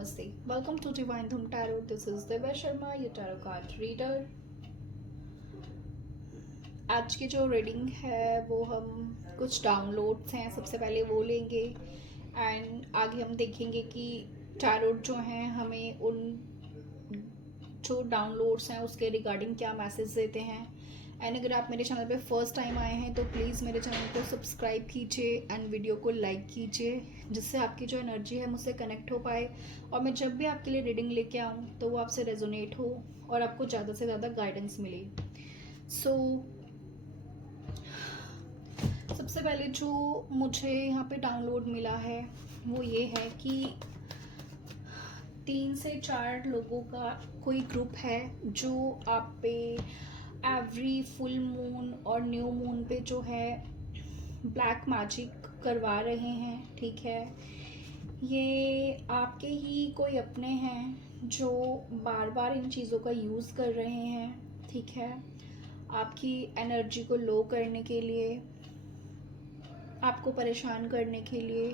Namaste. Welcome to Divine Dhum Tarot. This is Divya Sharma, your tarot card reader. आज की जो reading है वो हम कुछ डाउनलोड्स हैं, सबसे पहले वो लेंगे एंड आगे हम देखेंगे कि टैरोट जो हैं हमें उन जो डाउनलोड्स हैं उसके रिगार्डिंग क्या मैसेज देते हैं। एंड अगर आप मेरे चैनल पे फर्स्ट टाइम आए हैं तो प्लीज़ मेरे चैनल को सब्सक्राइब कीजिए एंड वीडियो को लाइक कीजिए, जिससे आपकी जो एनर्जी है मुझसे कनेक्ट हो पाए और मैं जब भी आपके लिए रीडिंग लेके आऊँ तो वो आपसे रेजोनेट हो और आपको ज़्यादा से ज़्यादा गाइडेंस मिले। सबसे पहले जो मुझे यहाँ पे डाउनलोड मिला है वो ये है कि 3 से 4 लोगों का कोई ग्रुप है जो आप पे एवरी फुल मून और न्यू मून पे जो है ब्लैक मैजिक करवा रहे हैं। ठीक है, ये आपके ही कोई अपने हैं जो बार बार इन चीज़ों का यूज़ कर रहे हैं। ठीक है, आपकी एनर्जी को लो करने के लिए, आपको परेशान करने के लिए,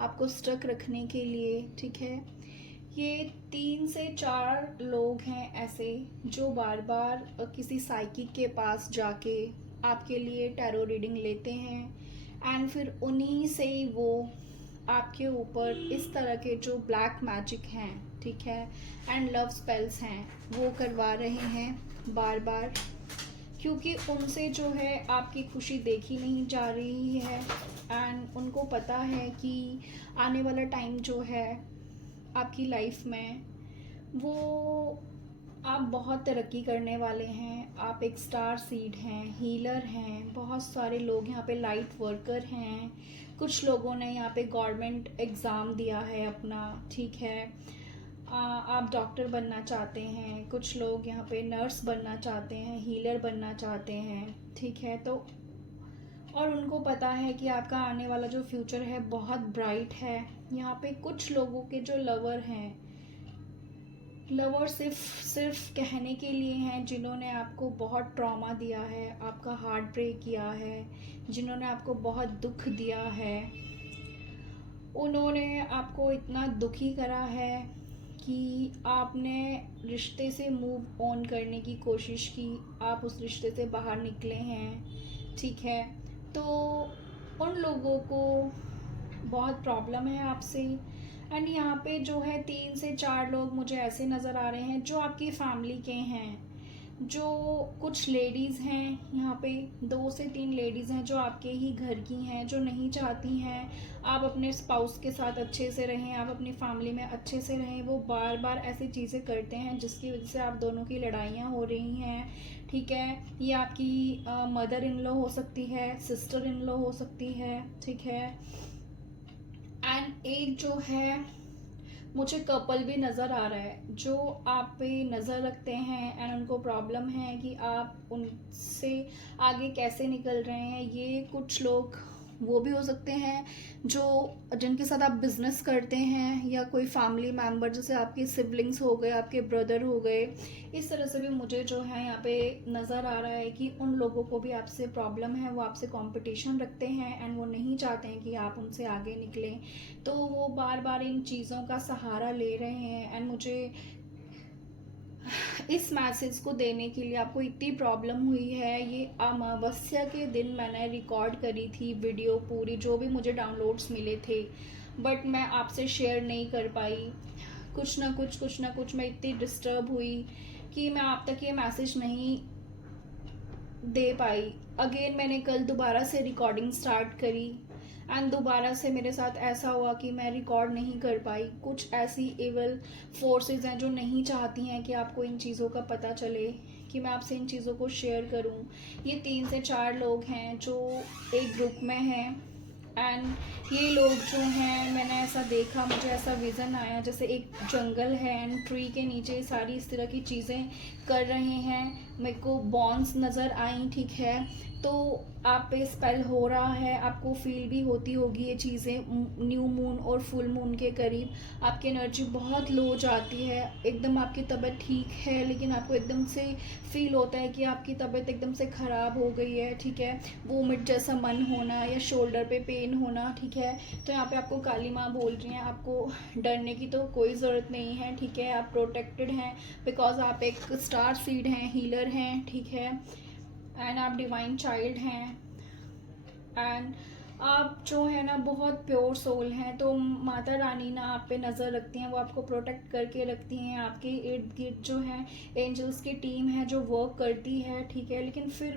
आपको स्टक रखने के लिए। ठीक है, ये 3 से 4 लोग हैं ऐसे जो बार बार किसी साइकिक के पास जाके आपके लिए टैरो रीडिंग लेते हैं एंड फिर उन्हीं से ही वो आपके ऊपर इस तरह के जो ब्लैक मैजिक हैं, ठीक है, एंड लव स्पेल्स हैं वो करवा रहे हैं बार बार, क्योंकि उनसे जो है आपकी खुशी देखी नहीं जा रही है एंड उनको पता है कि आने वाला टाइम जो है आपकी लाइफ में वो आप बहुत तरक्की करने वाले हैं। आप एक स्टार सीड हैं, हीलर हैं, बहुत सारे लोग यहाँ पे लाइट वर्कर हैं, कुछ लोगों ने यहाँ पे गवर्नमेंट एग्ज़ाम दिया है अपना। ठीक है, आप डॉक्टर बनना चाहते हैं, कुछ लोग यहाँ पे नर्स बनना चाहते हैं, हीलर बनना चाहते हैं। ठीक है, तो और उनको पता है कि आपका आने वाला जो फ्यूचर है बहुत ब्राइट है। यहाँ पे कुछ लोगों के जो लवर हैं, लवर सिर्फ कहने के लिए हैं, जिन्होंने आपको बहुत ट्रॉमा दिया है, आपका हार्ट ब्रेक किया है, जिन्होंने आपको बहुत दुख दिया है, उन्होंने आपको इतना दुखी करा है कि आपने रिश्ते से मूव ऑन करने की कोशिश की, आप उस रिश्ते से बाहर निकले हैं। ठीक है, तो उन लोगों को बहुत प्रॉब्लम है आपसे। एंड यहाँ पे जो है 3 से 4 लोग मुझे ऐसे नज़र आ रहे हैं जो आपकी फैमिली के हैं, जो कुछ लेडीज़ हैं, यहाँ पे 2 से 3 लेडीज़ हैं जो आपके ही घर की हैं, जो नहीं चाहती हैं आप अपने स्पाउस के साथ अच्छे से रहें, आप अपनी फैमिली में अच्छे से रहें। वो बार बार ऐसी चीज़ें करते हैं जिसकी वजह से आप दोनों की लड़ाइयाँ हो रही हैं। ठीक है, ये आपकी मदर इन लॉ हो सकती है, सिस्टर इन लॉ हो सकती है। ठीक है, एंड एक जो है मुझे कपल भी नज़र आ रहा है जो आप पे नज़र रखते हैं एंड उनको प्रॉब्लम है कि आप उनसे आगे कैसे निकल रहे हैं। ये कुछ लोग वो भी हो सकते हैं जो जिनके साथ आप बिज़नेस करते हैं, या कोई फैमिली मेम्बर जैसे आपके सिबलिंग्स हो गए, आपके ब्रदर हो गए। इस तरह से भी मुझे जो है यहाँ पे नज़र आ रहा है कि उन लोगों को भी आपसे प्रॉब्लम है, वो आपसे कंपटीशन रखते हैं एंड वो नहीं चाहते हैं कि आप उनसे आगे निकलें, तो वो बार बार इन चीज़ों का सहारा ले रहे हैं। एंड मुझे इस मैसेज को देने के लिए आपको इतनी प्रॉब्लम हुई है। ये अमावस्या के दिन मैंने रिकॉर्ड करी थी वीडियो पूरी, जो भी मुझे डाउनलोड्स मिले थे, बट मैं आपसे शेयर नहीं कर पाई। कुछ ना कुछ मैं इतनी डिस्टर्ब हुई कि मैं आप तक ये मैसेज नहीं दे पाई। अगेन मैंने कल दोबारा से रिकॉर्डिंग स्टार्ट करी एंड दोबारा से मेरे साथ ऐसा हुआ कि मैं रिकॉर्ड नहीं कर पाई। कुछ ऐसी एवल फोर्सेस हैं जो नहीं चाहती हैं कि आपको इन चीज़ों का पता चले, कि मैं आपसे इन चीज़ों को शेयर करूं। ये 3 से 4 लोग हैं जो एक ग्रुप में हैं एंड ये लोग जो हैं, मैंने ऐसा देखा, मुझे ऐसा विज़न आया जैसे एक जंगल है एंड ट्री के नीचे सारी इस तरह की चीज़ें कर रहे हैं मेरे को बॉन्ड्स नज़र आई, ठीक है। तो आप पे स्पेल हो रहा है, आपको फील भी होती होगी ये चीज़ें। न्यू मून और फुल मून के करीब आपकी एनर्जी बहुत लो जाती है, एकदम आपकी तबीयत ठीक है लेकिन आपको एकदम से फील होता है कि आपकी तबीयत एकदम से ख़राब हो गई है, ठीक है। वोमिट जैसा मन होना या शोल्डर पे पेन होना, ठीक है। तो यहाँ पे आपको काली माँ बोल रही हैं, आपको डरने की तो कोई ज़रूरत नहीं है, ठीक है। आप प्रोटेक्टेड हैं बिकॉज आप एक स्टार सीड हैं, हीलर हैं, ठीक है। एंड आप डिवाइन चाइल्ड हैं, एंड आप जो है ना बहुत प्योर सोल हैं। तो माता रानी ना आप पे नज़र रखती हैं, वो आपको प्रोटेक्ट करके रखती हैं। आपके इर्द गिर्द जो है एंजल्स की टीम है जो वर्क करती है, ठीक है। लेकिन फिर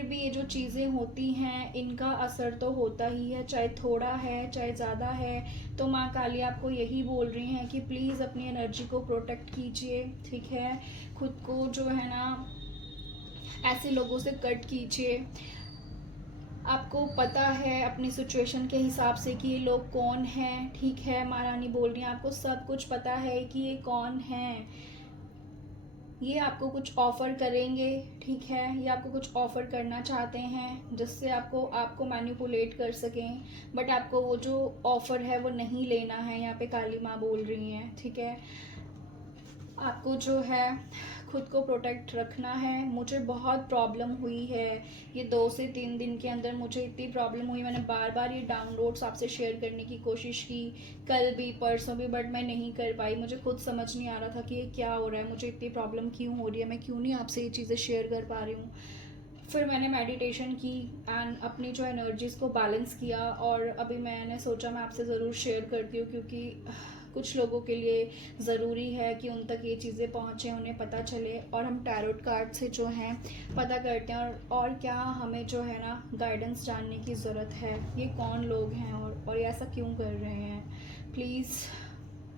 भी ये जो चीज़ें होती हैं इनका असर तो होता ही है, चाहे थोड़ा है चाहे ज़्यादा है। तो माँ काली आपको यही बोल रही हैं कि प्लीज़ अपनी एनर्जी को प्रोटेक्ट कीजिए, ठीक है। खुद को जो है ना ऐसे लोगों से कट कीजिए। आपको पता है अपनी सिचुएशन के हिसाब से कि ये लोग कौन हैं, ठीक है। महारानी बोल रही हैं आपको सब कुछ पता है कि ये कौन हैं। ये आपको कुछ ऑफ़र करेंगे, ठीक है। ये आपको कुछ ऑफ़र करना चाहते हैं जिससे आपको मैनिपुलेट कर सकें, बट आपको वो जो ऑफ़र है वो नहीं लेना है, यहाँ पे काली माँ बोल रही हैं, ठीक है। आपको जो है खुद को प्रोटेक्ट रखना है। मुझे बहुत प्रॉब्लम हुई है, ये 2 से 3 दिन के अंदर मुझे इतनी प्रॉब्लम हुई, मैंने बार बार ये डाउनलोड्स आपसे शेयर करने की कोशिश की, कल भी परसों भी, बट मैं नहीं कर पाई। मुझे खुद समझ नहीं आ रहा था कि ये क्या हो रहा है, मुझे इतनी प्रॉब्लम क्यों हो रही है, मैं क्यों नहीं आपसे ये चीज़ें शेयर कर पा रही हूँ। फिर मैंने मेडिटेशन की एंड अपनी जो एनर्जीज़ को बैलेंस किया, और अभी मैंने सोचा मैं आपसे ज़रूर शेयर करती हूँ, क्योंकि कुछ लोगों के लिए ज़रूरी है कि उन तक ये चीज़ें पहुँचें, उन्हें पता चले। और हम टैरोट कार्ड से जो हैं पता करते हैं, और क्या हमें जो है ना गाइडेंस जानने की ज़रूरत है, ये कौन लोग हैं और ये ऐसा क्यों कर रहे हैं। प्लीज़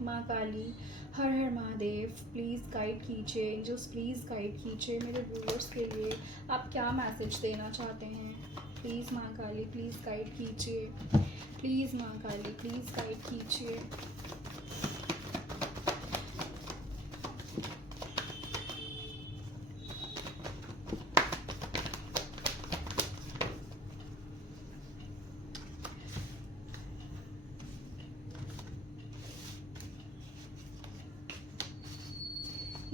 माँ काली, हर हर महादेव, प्लीज़ गाइड कीजिए। एंजल्स प्लीज़ गाइड कीजिए मेरे व्यूअर्स के लिए, आप क्या मैसेज देना चाहते हैं। प्लीज़ माँ काली प्लीज़ गाइड कीजिए, प्लीज़ माँ काली प्लीज़ गाइड कीजिए।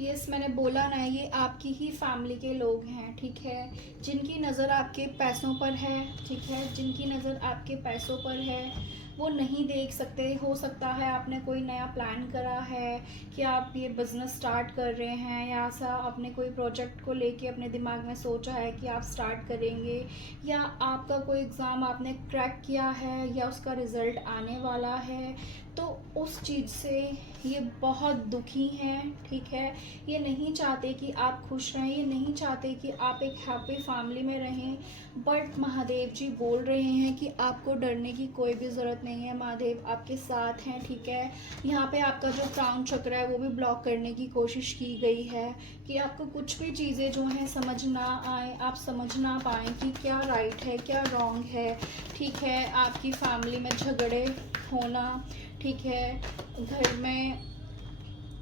यस, मैंने बोला ना, ये आपकी ही फैमिली के लोग हैं, ठीक है। जिनकी नज़र आपके पैसों पर है, ठीक है, जिनकी नज़र आपके पैसों पर है, वो नहीं देख सकते। हो सकता है आपने कोई नया प्लान करा है कि आप ये बिज़नेस स्टार्ट कर रहे हैं, या ऐसा आपने कोई प्रोजेक्ट को लेके अपने दिमाग में सोचा है कि आप स्टार्ट करेंगे, या आपका कोई एग्ज़ाम आपने क्रैक किया है या उसका रिज़ल्ट आने वाला है। तो उस चीज़ से ये बहुत दुखी हैं, ठीक है। ये नहीं चाहते कि आप खुश रहें, ये नहीं चाहते कि आप एक हैप्पी फैमिली में रहें, बट महादेव जी बोल रहे हैं कि आपको डरने की कोई भी ज़रूरत नहीं है। महादेव आपके साथ हैं, ठीक है। यहाँ पे आपका जो क्राउन चक्र है वो भी ब्लॉक करने की कोशिश की गई है कि आपको कुछ भी चीज़ें जो हैं समझ ना आए, आप समझ ना पाएँ कि क्या राइट है क्या रॉन्ग है, ठीक है। आपकी फैमिली में झगड़े होना, ठीक है, घर में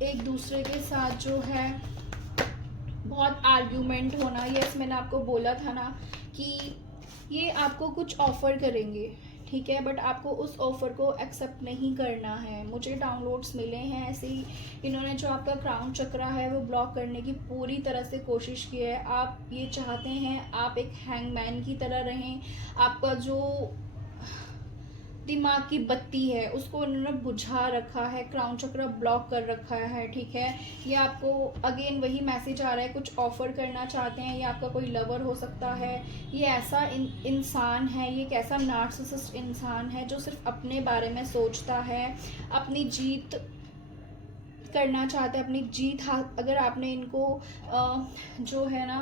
एक दूसरे के साथ जो है बहुत आर्ग्यूमेंट होना। यस, मैंने आपको बोला था ना कि ये आपको कुछ ऑफ़र करेंगे, ठीक है, बट आपको उस ऑफ़र को एक्सेप्ट नहीं करना है। मुझे डाउनलोड्स मिले हैं ऐसे ही, इन्होंने जो आपका क्राउन चक्र है वो ब्लॉक करने की पूरी तरह से कोशिश की है। आप ये चाहते हैं आप एक हैंगमैन की तरह रहें, आपका जो दिमाग की बत्ती है उसको उन्होंने बुझा रखा है, क्राउन चक्र ब्लॉक कर रखा है, ठीक है। ये आपको अगेन वही मैसेज आ रहा है, कुछ ऑफ़र करना चाहते हैं, ये आपका कोई लवर हो सकता है। ये ऐसा इंसान है, ये एक ऐसा नार्सिसिस्ट इंसान है जो सिर्फ अपने बारे में सोचता है, अपनी जीत करना चाहता है, अपनी जीत अगर आपने इनको जो है ना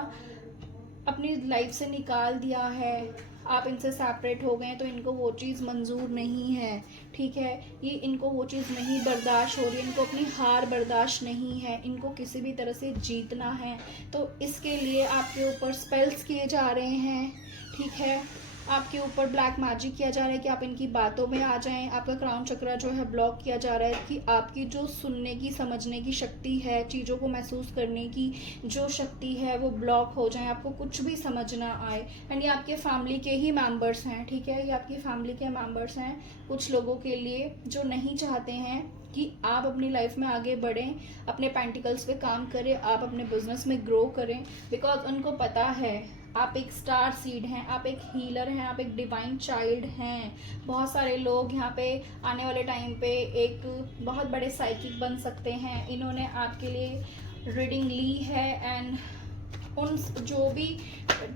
अपनी लाइफ से निकाल दिया है, आप इनसे सेपरेट हो गए, तो इनको वो चीज़ मंजूर नहीं है, ठीक है। ये इनको वो चीज़ नहीं बर्दाश्त हो रही, इनको अपनी हार बर्दाश्त नहीं है, इनको किसी भी तरह से जीतना है। तो इसके लिए आपके ऊपर स्पेल्स किए जा रहे हैं, ठीक है। आपके ऊपर ब्लैक मैजिक किया जा रहा है कि आप इनकी बातों में आ जाएं। आपका क्राउन चक्रा जो है ब्लॉक किया जा रहा है कि आपकी जो सुनने की, समझने की शक्ति है, चीज़ों को महसूस करने की जो शक्ति है वो ब्लॉक हो जाए, आपको कुछ भी समझ ना आए। एंड ये आपके फैमिली के ही मेंबर्स हैं, ठीक है, ये आपकी फैमिली के मेंबर्स हैं। कुछ लोगों के लिए जो नहीं चाहते हैं कि आप अपनी लाइफ में आगे बढ़ें, अपने पेंटिकल्स पे काम करें, आप अपने बिजनेस में ग्रो करें, बिकॉज उनको पता है आप एक स्टार सीड हैं, आप एक हीलर हैं, आप एक डिवाइन चाइल्ड हैं। बहुत सारे लोग यहाँ पे आने वाले टाइम पे एक बहुत बड़े साइकिक बन सकते हैं। इन्होंने आपके लिए रीडिंग ली है एंड उन जो भी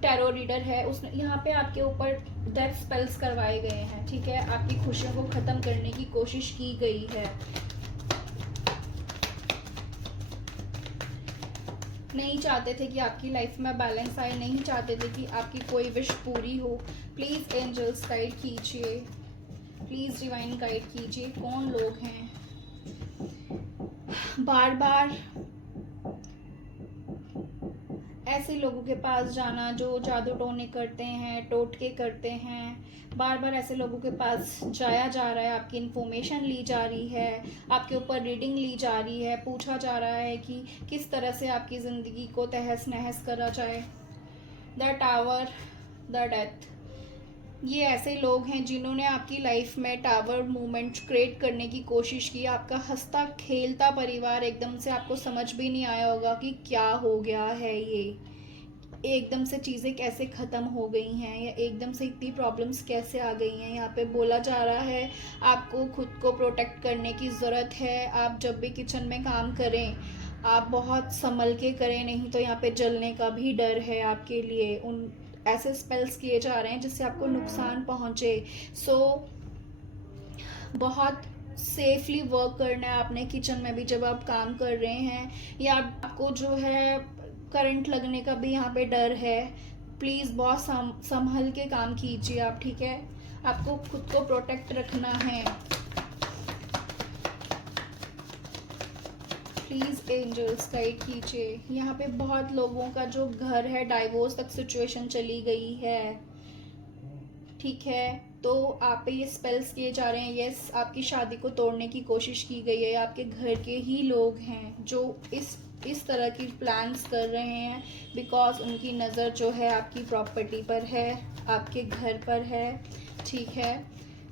टैरो रीडर है उसने यहाँ पे आपके ऊपर डेथ स्पेल्स करवाए गए हैं, ठीक है, आपकी खुशियों को ख़त्म करने की कोशिश की गई है। नहीं चाहते थे कि आपकी लाइफ में बैलेंस आए, नहीं चाहते थे कि आपकी कोई विश पूरी हो। प्लीज़ एंजल्स गाइड कीजिए, प्लीज़ डिवाइन गाइड कीजिए, कौन लोग हैं बार बार ऐसे लोगों के पास जाना जो जादू टोने करते हैं, टोटके करते हैं। बार बार ऐसे लोगों के पास जाया जा रहा है, आपकी इन्फॉर्मेशन ली जा रही है, आपके ऊपर रीडिंग ली जा रही है, पूछा जा रहा है कि किस तरह से आपकी ज़िंदगी को तहस नहस करा जाए। द टावर, द डेथ, ये ऐसे लोग हैं जिन्होंने आपकी लाइफ में टावर मूवमेंट क्रिएट करने की कोशिश की। आपका हंसता खेलता परिवार एकदम से आपको समझ भी नहीं आया होगा कि क्या हो गया है, ये एकदम से चीज़ें कैसे ख़त्म हो गई हैं या एकदम से इतनी प्रॉब्लम्स कैसे आ गई हैं। यहाँ पे बोला जा रहा है आपको खुद को प्रोटेक्ट करने की ज़रूरत है। आप जब भी किचन में काम करें आप बहुत संभल के करें, नहीं तो यहाँ पे जलने का भी डर है आपके लिए। उन ऐसे स्पेल्स किए जा रहे हैं जिससे आपको नुकसान पहुँचे। सो बहुत सेफली वर्क करना है आपने किचन में भी जब आप काम कर रहे हैं, या आपको जो है करंट लगने का भी यहाँ पे डर है। प्लीज़ बहुत संभल के काम कीजिए आप, ठीक है, आपको खुद को प्रोटेक्ट रखना है। प्लीज़ एंजल्स गाइड कीजिए। यहाँ पे बहुत लोगों का जो घर है डाइवोर्स तक सिचुएशन चली गई है, ठीक है, तो आप पे ये स्पेल्स किए जा रहे हैं। यस, आपकी शादी को तोड़ने की कोशिश की गई है। आपके घर के ही लोग हैं जो इस तरह की प्लान्स कर रहे हैं, बिकॉज उनकी नज़र जो है आपकी प्रॉपर्टी पर है, आपके घर पर है, ठीक है।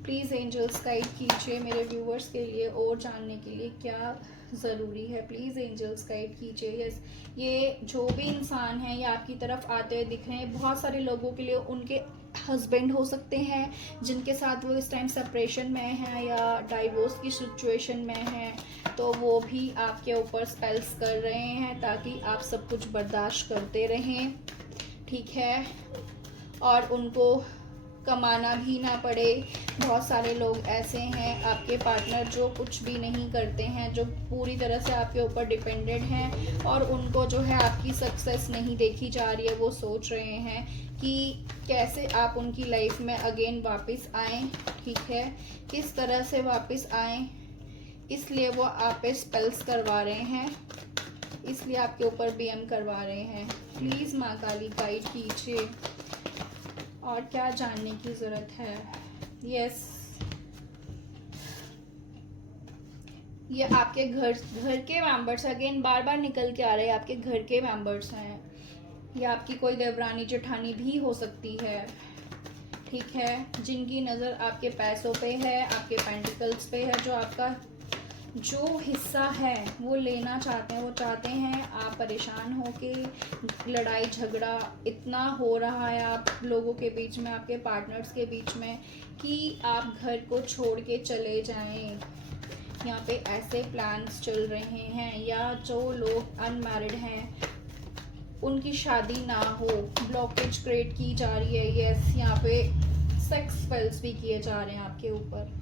प्लीज़ एंजल्स गाइड कीजिए मेरे व्यूवर्स के लिए और जानने के लिए क्या ज़रूरी है। प्लीज़ एंजल्स गाइड कीजिए। यस, ये जो भी इंसान हैं ये आपकी तरफ आते हुए दिख रहे हैं। बहुत सारे लोगों के लिए उनके हस्बैंड हो सकते हैं जिनके साथ वो इस टाइम सेपरेशन में हैं या डाइवोर्स की सिचुएशन में हैं, तो वो भी आपके ऊपर स्पेल्स कर रहे हैं ताकि आप सब कुछ बर्दाश्त करते रहें, ठीक है, और उनको कमाना भी ना पड़े। बहुत सारे लोग ऐसे हैं आपके पार्टनर जो कुछ भी नहीं करते हैं, जो पूरी तरह से आपके ऊपर डिपेंडेंट हैं और उनको जो है आपकी सक्सेस नहीं देखी जा रही है। वो सोच रहे हैं कि कैसे आप उनकी लाइफ में अगेन वापस आएँ, ठीक है, किस तरह से वापस आएँ, इसलिए वो आप पे स्पेल्स करवा रहे हैं, इसलिए आपके ऊपर बीएम करवा रहे हैं। प्लीज़ माँ काली गाइड कीजिए और क्या जानने की ज़रूरत है। यस, ये आपके घर के मेंबर्स अगेन बार बार निकल के आ रहे हैं, आपके घर के मेंबर्स हैं, या आपकी कोई देवरानी जेठानी भी हो सकती है, ठीक है, जिनकी नज़र आपके पैसों पे है, आपके पेंटिकल्स पे है, जो आपका जो हिस्सा है वो लेना चाहते हैं। वो चाहते हैं आप परेशान हो के, लड़ाई झगड़ा इतना हो रहा है आप लोगों के बीच में, आपके पार्टनर्स के बीच में, कि आप घर को छोड़ के चले जाएं। यहाँ पे ऐसे प्लान्स चल रहे हैं, या जो लोग अनमैरिड हैं उनकी शादी ना हो, ब्लॉकेज क्रिएट की जा रही है। यस, यहाँ पे सेक्स स्पेल्स भी किए जा रहे हैं आपके ऊपर,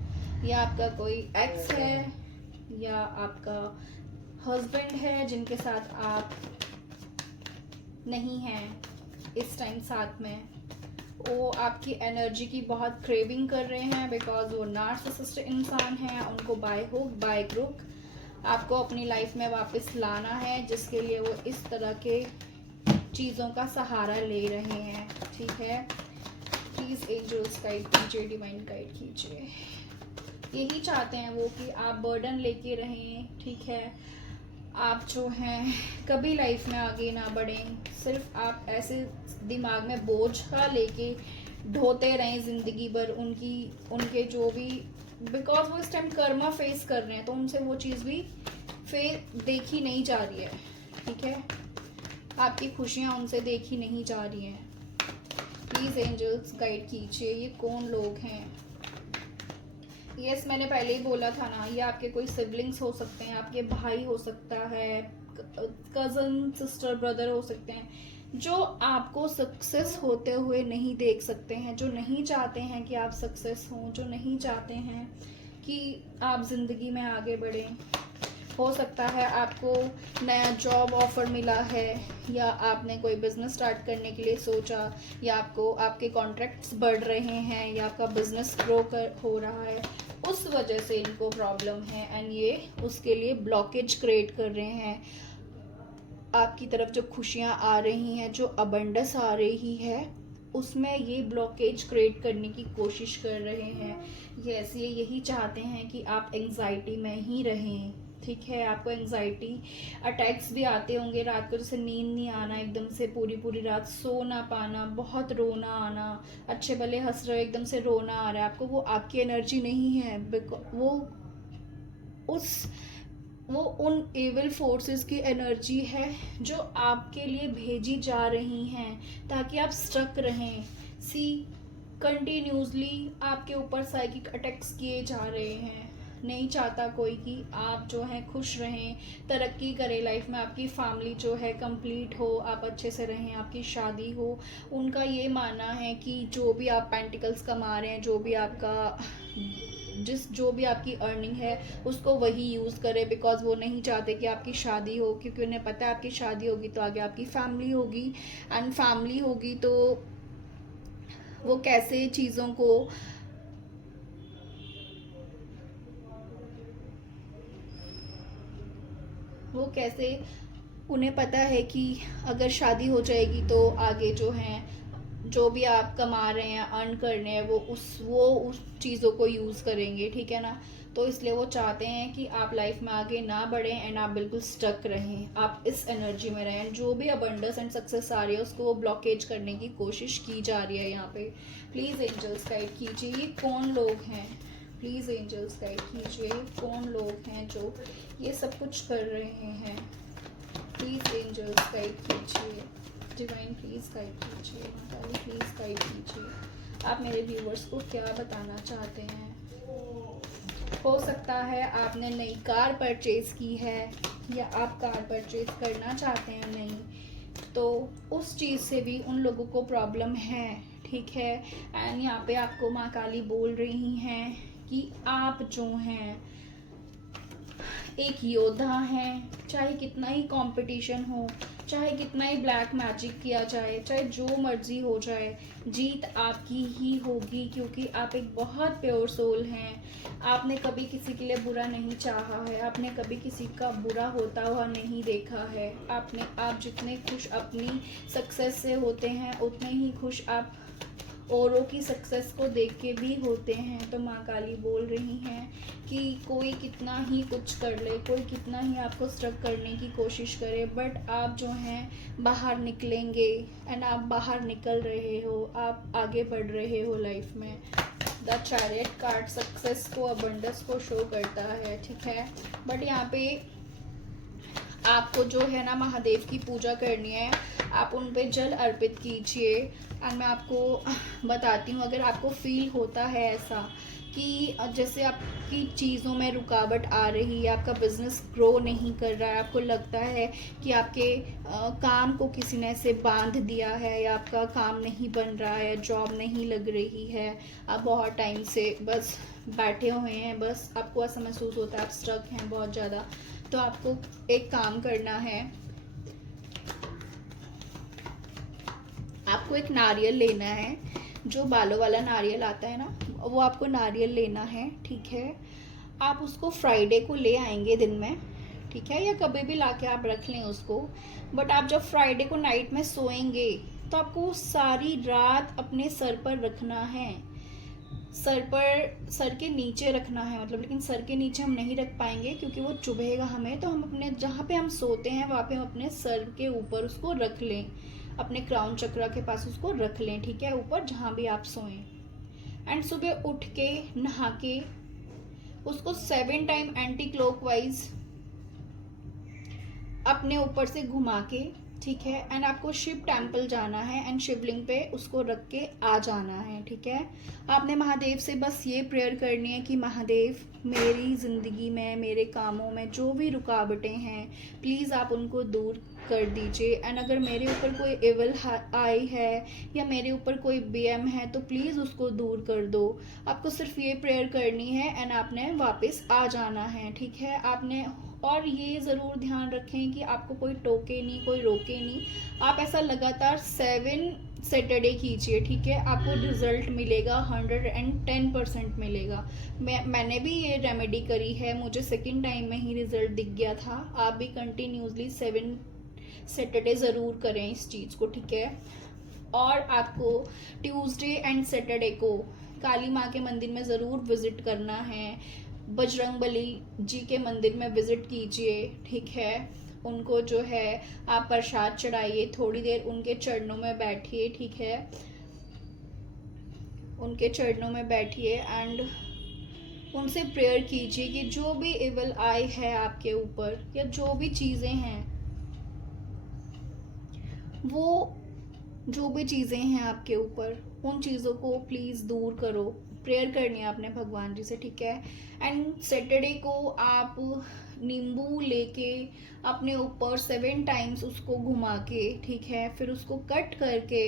या आपका कोई एक्स है या आपका हस्बैंड है जिनके साथ आप नहीं हैं इस टाइम साथ में, वो आपकी एनर्जी की बहुत क्रेविंग कर रहे हैं, बिकॉज वो नार्सिसिस्ट इंसान हैं। उनको बाय हुक बाय क्रुक आपको अपनी लाइफ में वापस लाना है, जिसके लिए वो इस तरह के चीज़ों का सहारा ले रहे हैं, ठीक है। प्लीज़ एंजल्स गाइड कीजिए, डिवाइन गाइड कीजिए। यही चाहते हैं वो कि आप बर्डन लेके रहें, ठीक है। आप जो हैं कभी लाइफ में आगे ना बढ़ें, सिर्फ आप ऐसे दिमाग में बोझ का लेके ढोते रहें ज़िंदगी भर उनके जो भी, बिकॉज वो इस टाइम कर्मा फेस कर रहे हैं, तो उनसे वो चीज़ भी देखी नहीं जा रही है, ठीक है। आपकी खुशियाँ उनसे देखी नहीं जा रही हैं। प्लीज़ एंजल्स गाइड कीजिए, ये कौन लोग हैं। यस, मैंने पहले ही बोला था ना, ये आपके कोई सिबलिंग्स हो सकते हैं, आपके भाई हो सकता है, कज़न, सिस्टर, ब्रदर हो सकते हैं, जो आपको सक्सेस होते हुए नहीं देख सकते हैं, जो नहीं चाहते हैं कि आप सक्सेस हों, जो नहीं चाहते हैं कि आप ज़िंदगी में आगे बढ़ें। हो सकता है आपको नया जॉब ऑफर मिला है, या आपने कोई बिज़नेस स्टार्ट करने के लिए सोचा, या आपके कॉन्ट्रैक्ट्स बढ़ रहे हैं, या आपका बिज़नेस ग्रो हो रहा है, उस वजह से इनको प्रॉब्लम है एंड ये उसके लिए ब्लॉकेज क्रिएट कर रहे हैं। आपकी तरफ जो खुशियाँ आ रही हैं, जो अबंडेंस आ रही है, उसमें ये ब्लॉकेज क्रिएट करने की कोशिश कर रहे हैं। यस, ये यही चाहते हैं कि आप एंग्जाइटी में ही रहें, ठीक है। आपको एंग्जाइटी अटैक्स भी आते होंगे रात को, जैसे नींद नहीं आना, एकदम से पूरी पूरी रात सो ना पाना, बहुत रोना आना, अच्छे भले हंस रहे हो एकदम से रोना आ रहा है आपको, वो आपकी एनर्जी नहीं है। वो उन एविल फोर्सेस की एनर्जी है जो आपके लिए भेजी जा रही हैं ताकि आप स्टक रहें। कंटिन्यूसली आपके ऊपर साइकिक अटैक्स किए जा रहे हैं। नहीं चाहता कोई कि आप जो हैं खुश रहें, तरक्की करें लाइफ में, आपकी फैमिली जो है कंप्लीट हो, आप अच्छे से रहें, आपकी शादी हो। उनका ये मानना है कि जो भी आप पेंटिकल्स कमा रहे हैं, जो भी आपकी अर्निंग है, उसको वही यूज़ करें, बिकॉज वो नहीं चाहते कि आपकी शादी हो, क्योंकि उन्हें पता है आपकी शादी होगी तो आगे आपकी फैमिली होगी, एंड फैमिली होगी तो वो कैसे चीज़ों को उन्हें पता है कि अगर शादी हो जाएगी तो आगे जो भी आप कमा रहे हैं, अर्न कर रहे हैं, वो उस चीज़ों को यूज़ करेंगे, ठीक है ना। तो इसलिए वो चाहते हैं कि आप लाइफ में आगे ना बढ़ें एंड आप बिल्कुल स्टक रहें, आप इस एनर्जी में रहें। जो भी अबंडेंस एंड सक्सेस आ रही है उसको वो ब्लॉकेज करने की कोशिश की जा रही है यहाँ पे। प्लीज़ एंजल्स गाइड कीजिए, ये कौन लोग हैं। प्लीज़ एंजल्स गाइड कीजिए, कौन लोग हैं जो ये सब कुछ कर रहे हैं। प्लीज़ एंजल्स गाइड कीजिए, डिवाइन प्लीज़ गाइड कीजिए, माताली प्लीज़ गाइड कीजिए। आप मेरे व्यूवर्स को क्या बताना चाहते हैं। हो सकता है आपने नई कार परचेज़ की है, या आप कार परचेज़ करना चाहते हैं नई, तो उस चीज़ से भी उन लोगों को प्रॉब्लम है, ठीक है। एंड यहाँ पे आपको माँ काली बोल रही हैं कि आप जो हैं एक योद्धा हैं, चाहे कितना ही कंपटीशन हो, चाहे कितना ही ब्लैक मैजिक किया जाए, चाहे जो मर्जी हो जाए, जीत आपकी ही होगी, क्योंकि आप एक बहुत प्योर सोल हैं। आपने कभी किसी के लिए बुरा नहीं चाहा है, आपने कभी किसी का बुरा होता हुआ नहीं देखा है। आप जितने खुश अपनी सक्सेस से होते हैं, उतने ही खुश आप औरों की सक्सेस को देख के भी होते हैं। तो माँ काली बोल रही हैं कि कोई कितना ही कुछ कर ले, कोई कितना ही आपको स्ट्रक करने की कोशिश करे, बट आप जो हैं बाहर निकलेंगे, एंड आप बाहर निकल रहे हो, आप आगे बढ़ रहे हो लाइफ में। द चैरियट कार्ड सक्सेस को, अबंडेंस को शो करता है, ठीक है। बट यहाँ पे आपको जो है ना महादेव की पूजा करनी है, आप उन पे जल अर्पित कीजिए। एंड मैं आपको बताती हूँ, अगर आपको फील होता है ऐसा कि जैसे आपकी चीज़ों में रुकावट आ रही है, आपका बिज़नेस ग्रो नहीं कर रहा है, आपको लगता है कि आपके काम को किसी ने ऐसे बांध दिया है, या आपका काम नहीं बन रहा है, जॉब नहीं लग रही है, आप बहुत टाइम से बस बैठे हुए हैं, बस आपको ऐसा महसूस होता है आप स्ट्रक हैं बहुत ज़्यादा, तो आपको एक काम करना है, आपको एक नारियल लेना है, जो बालों वाला नारियल आता है ना, वो आपको नारियल लेना है, ठीक है। आप उसको फ्राइडे को ले आएंगे दिन में, ठीक है, या कभी भी लाके आप रख लें उसको। बट आप जब फ्राइडे को नाइट में सोएंगे, तो आपको वो सारी रात अपने सर पर रखना है, सर के नीचे रखना है मतलब, लेकिन सर के नीचे हम नहीं रख पाएंगे क्योंकि वो चुभेगा हमें। तो हम अपने जहाँ पे हम सोते हैं वहाँ पे हम अपने सर के ऊपर उसको रख लें, अपने क्राउन चक्रा के पास उसको रख लें, ठीक है, ऊपर जहाँ भी आप सोएं। एंड सुबह उठ के नहा के उसको 7 टाइम एंटी क्लॉकवाइज अपने ऊपर से घुमा के, ठीक है। एंड आपको शिव टेम्पल जाना है एंड शिवलिंग पे उसको रख के आ जाना है, ठीक है। आपने महादेव से बस ये प्रेयर करनी है कि महादेव, मेरी ज़िंदगी में, मेरे कामों में जो भी रुकावटें हैं प्लीज़ आप उनको दूर कर दीजिए। एंड अगर मेरे ऊपर कोई एविल आई है या मेरे ऊपर कोई बीएम है तो प्लीज़ उसको दूर कर दो। आपको सिर्फ ये प्रेयर करनी है एंड आपने वापस आ जाना है, ठीक है। आपने और ये ज़रूर ध्यान रखें कि आपको कोई टोके नहीं, कोई रोके नहीं। आप ऐसा लगातार 7 सैटरडे कीजिए, ठीक है। आपको रिजल्ट मिलेगा, 110% मिलेगा। मैंने भी ये रेमेडी करी है, मुझे सेकंड टाइम में ही रिजल्ट दिख गया था। आप भी कंटिन्यूसली 7 सैटरडे ज़रूर करें इस चीज़ को, ठीक है। और आपको ट्यूसडे एंड सैटरडे को काली माँ के मंदिर में ज़रूर विज़िट करना है। बजरंगबली जी के मंदिर में विज़िट कीजिए, ठीक है। उनको जो है आप प्रसाद चढ़ाइए, थोड़ी देर उनके चरणों में बैठिए, ठीक है। उनके चरणों में बैठिए एंड उनसे प्रेयर कीजिए कि जो भी एविल आई है आपके ऊपर या जो भी चीज़ें हैं, वो जो भी चीज़ें हैं आपके ऊपर, उन चीज़ों को प्लीज़ दूर करो। प्रेयर करनी है आपने भगवान जी से, ठीक है। एंड सैटरडे को आप नींबू लेके अपने ऊपर 7 टाइम्स उसको घुमा के, ठीक है, फिर उसको कट करके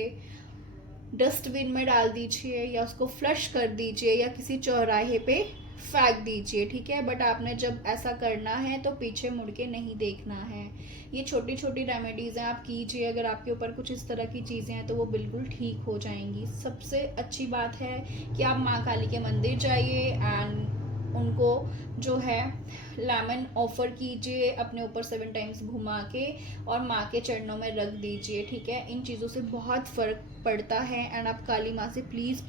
डस्टबिन में डाल दीजिए या उसको फ्लश कर दीजिए या किसी चौराहे पे फेंक दीजिए, ठीक है। बट आपने जब ऐसा करना है तो पीछे मुड़ के नहीं देखना है। ये छोटी छोटी रेमेडीज़ हैं, आप कीजिए। अगर आपके ऊपर कुछ इस तरह की चीज़ें हैं तो वो बिल्कुल ठीक हो जाएंगी। सबसे अच्छी बात है कि आप माँ काली के मंदिर जाइए एंड उनको जो है लेमन ऑफर कीजिए, अपने ऊपर 7 टाइम्स घुमा के और माँ के चरणों में रख दीजिए, ठीक है। इन चीज़ों से बहुत फ़र्क पड़ता है। एंड आप काली माँ से प्लीज़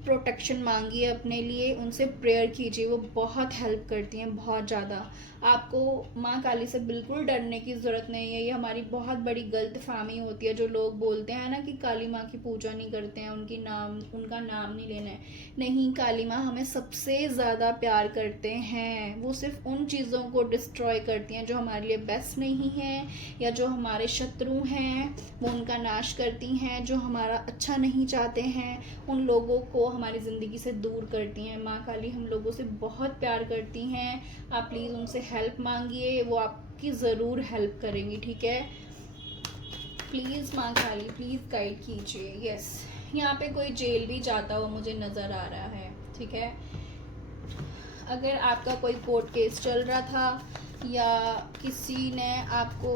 प्रोटेक्शन मांगिए अपने लिए, उनसे प्रेयर कीजिए, वो बहुत हेल्प करती हैं, बहुत ज़्यादा। आपको माँ काली से बिल्कुल डरने की ज़रूरत नहीं है। ये हमारी बहुत बड़ी गलतफहमी होती है, जो लोग बोलते हैं ना कि काली माँ की पूजा नहीं करते हैं, उनका नाम नहीं लेना है। नहीं, काली माँ हमें सबसे ज़्यादा प्यार करते हैं। वो सिर्फ उन चीज़ों को डिस्ट्रॉय करती हैं जो हमारे लिए बेस्ट नहीं है या जो हमारे शत्रु हैं, वो उनका नाश करती हैं। जो हमारा अच्छा नहीं चाहते हैं उन लोगों को हमारी ज़िंदगी से दूर करती हैं। माँ काली हम लोगों से बहुत प्यार करती हैं। आप प्लीज़ उनसे हेल्प मांगिए, वो आपकी ज़रूर हेल्प करेंगी, ठीक है। प्लीज़ माँ काली प्लीज़ गाइड कीजिए। यस, यहाँ पे कोई जेल भी जाता हुआ मुझे नज़र आ रहा है, ठीक है। अगर आपका कोई कोर्ट केस चल रहा था या किसी ने आपको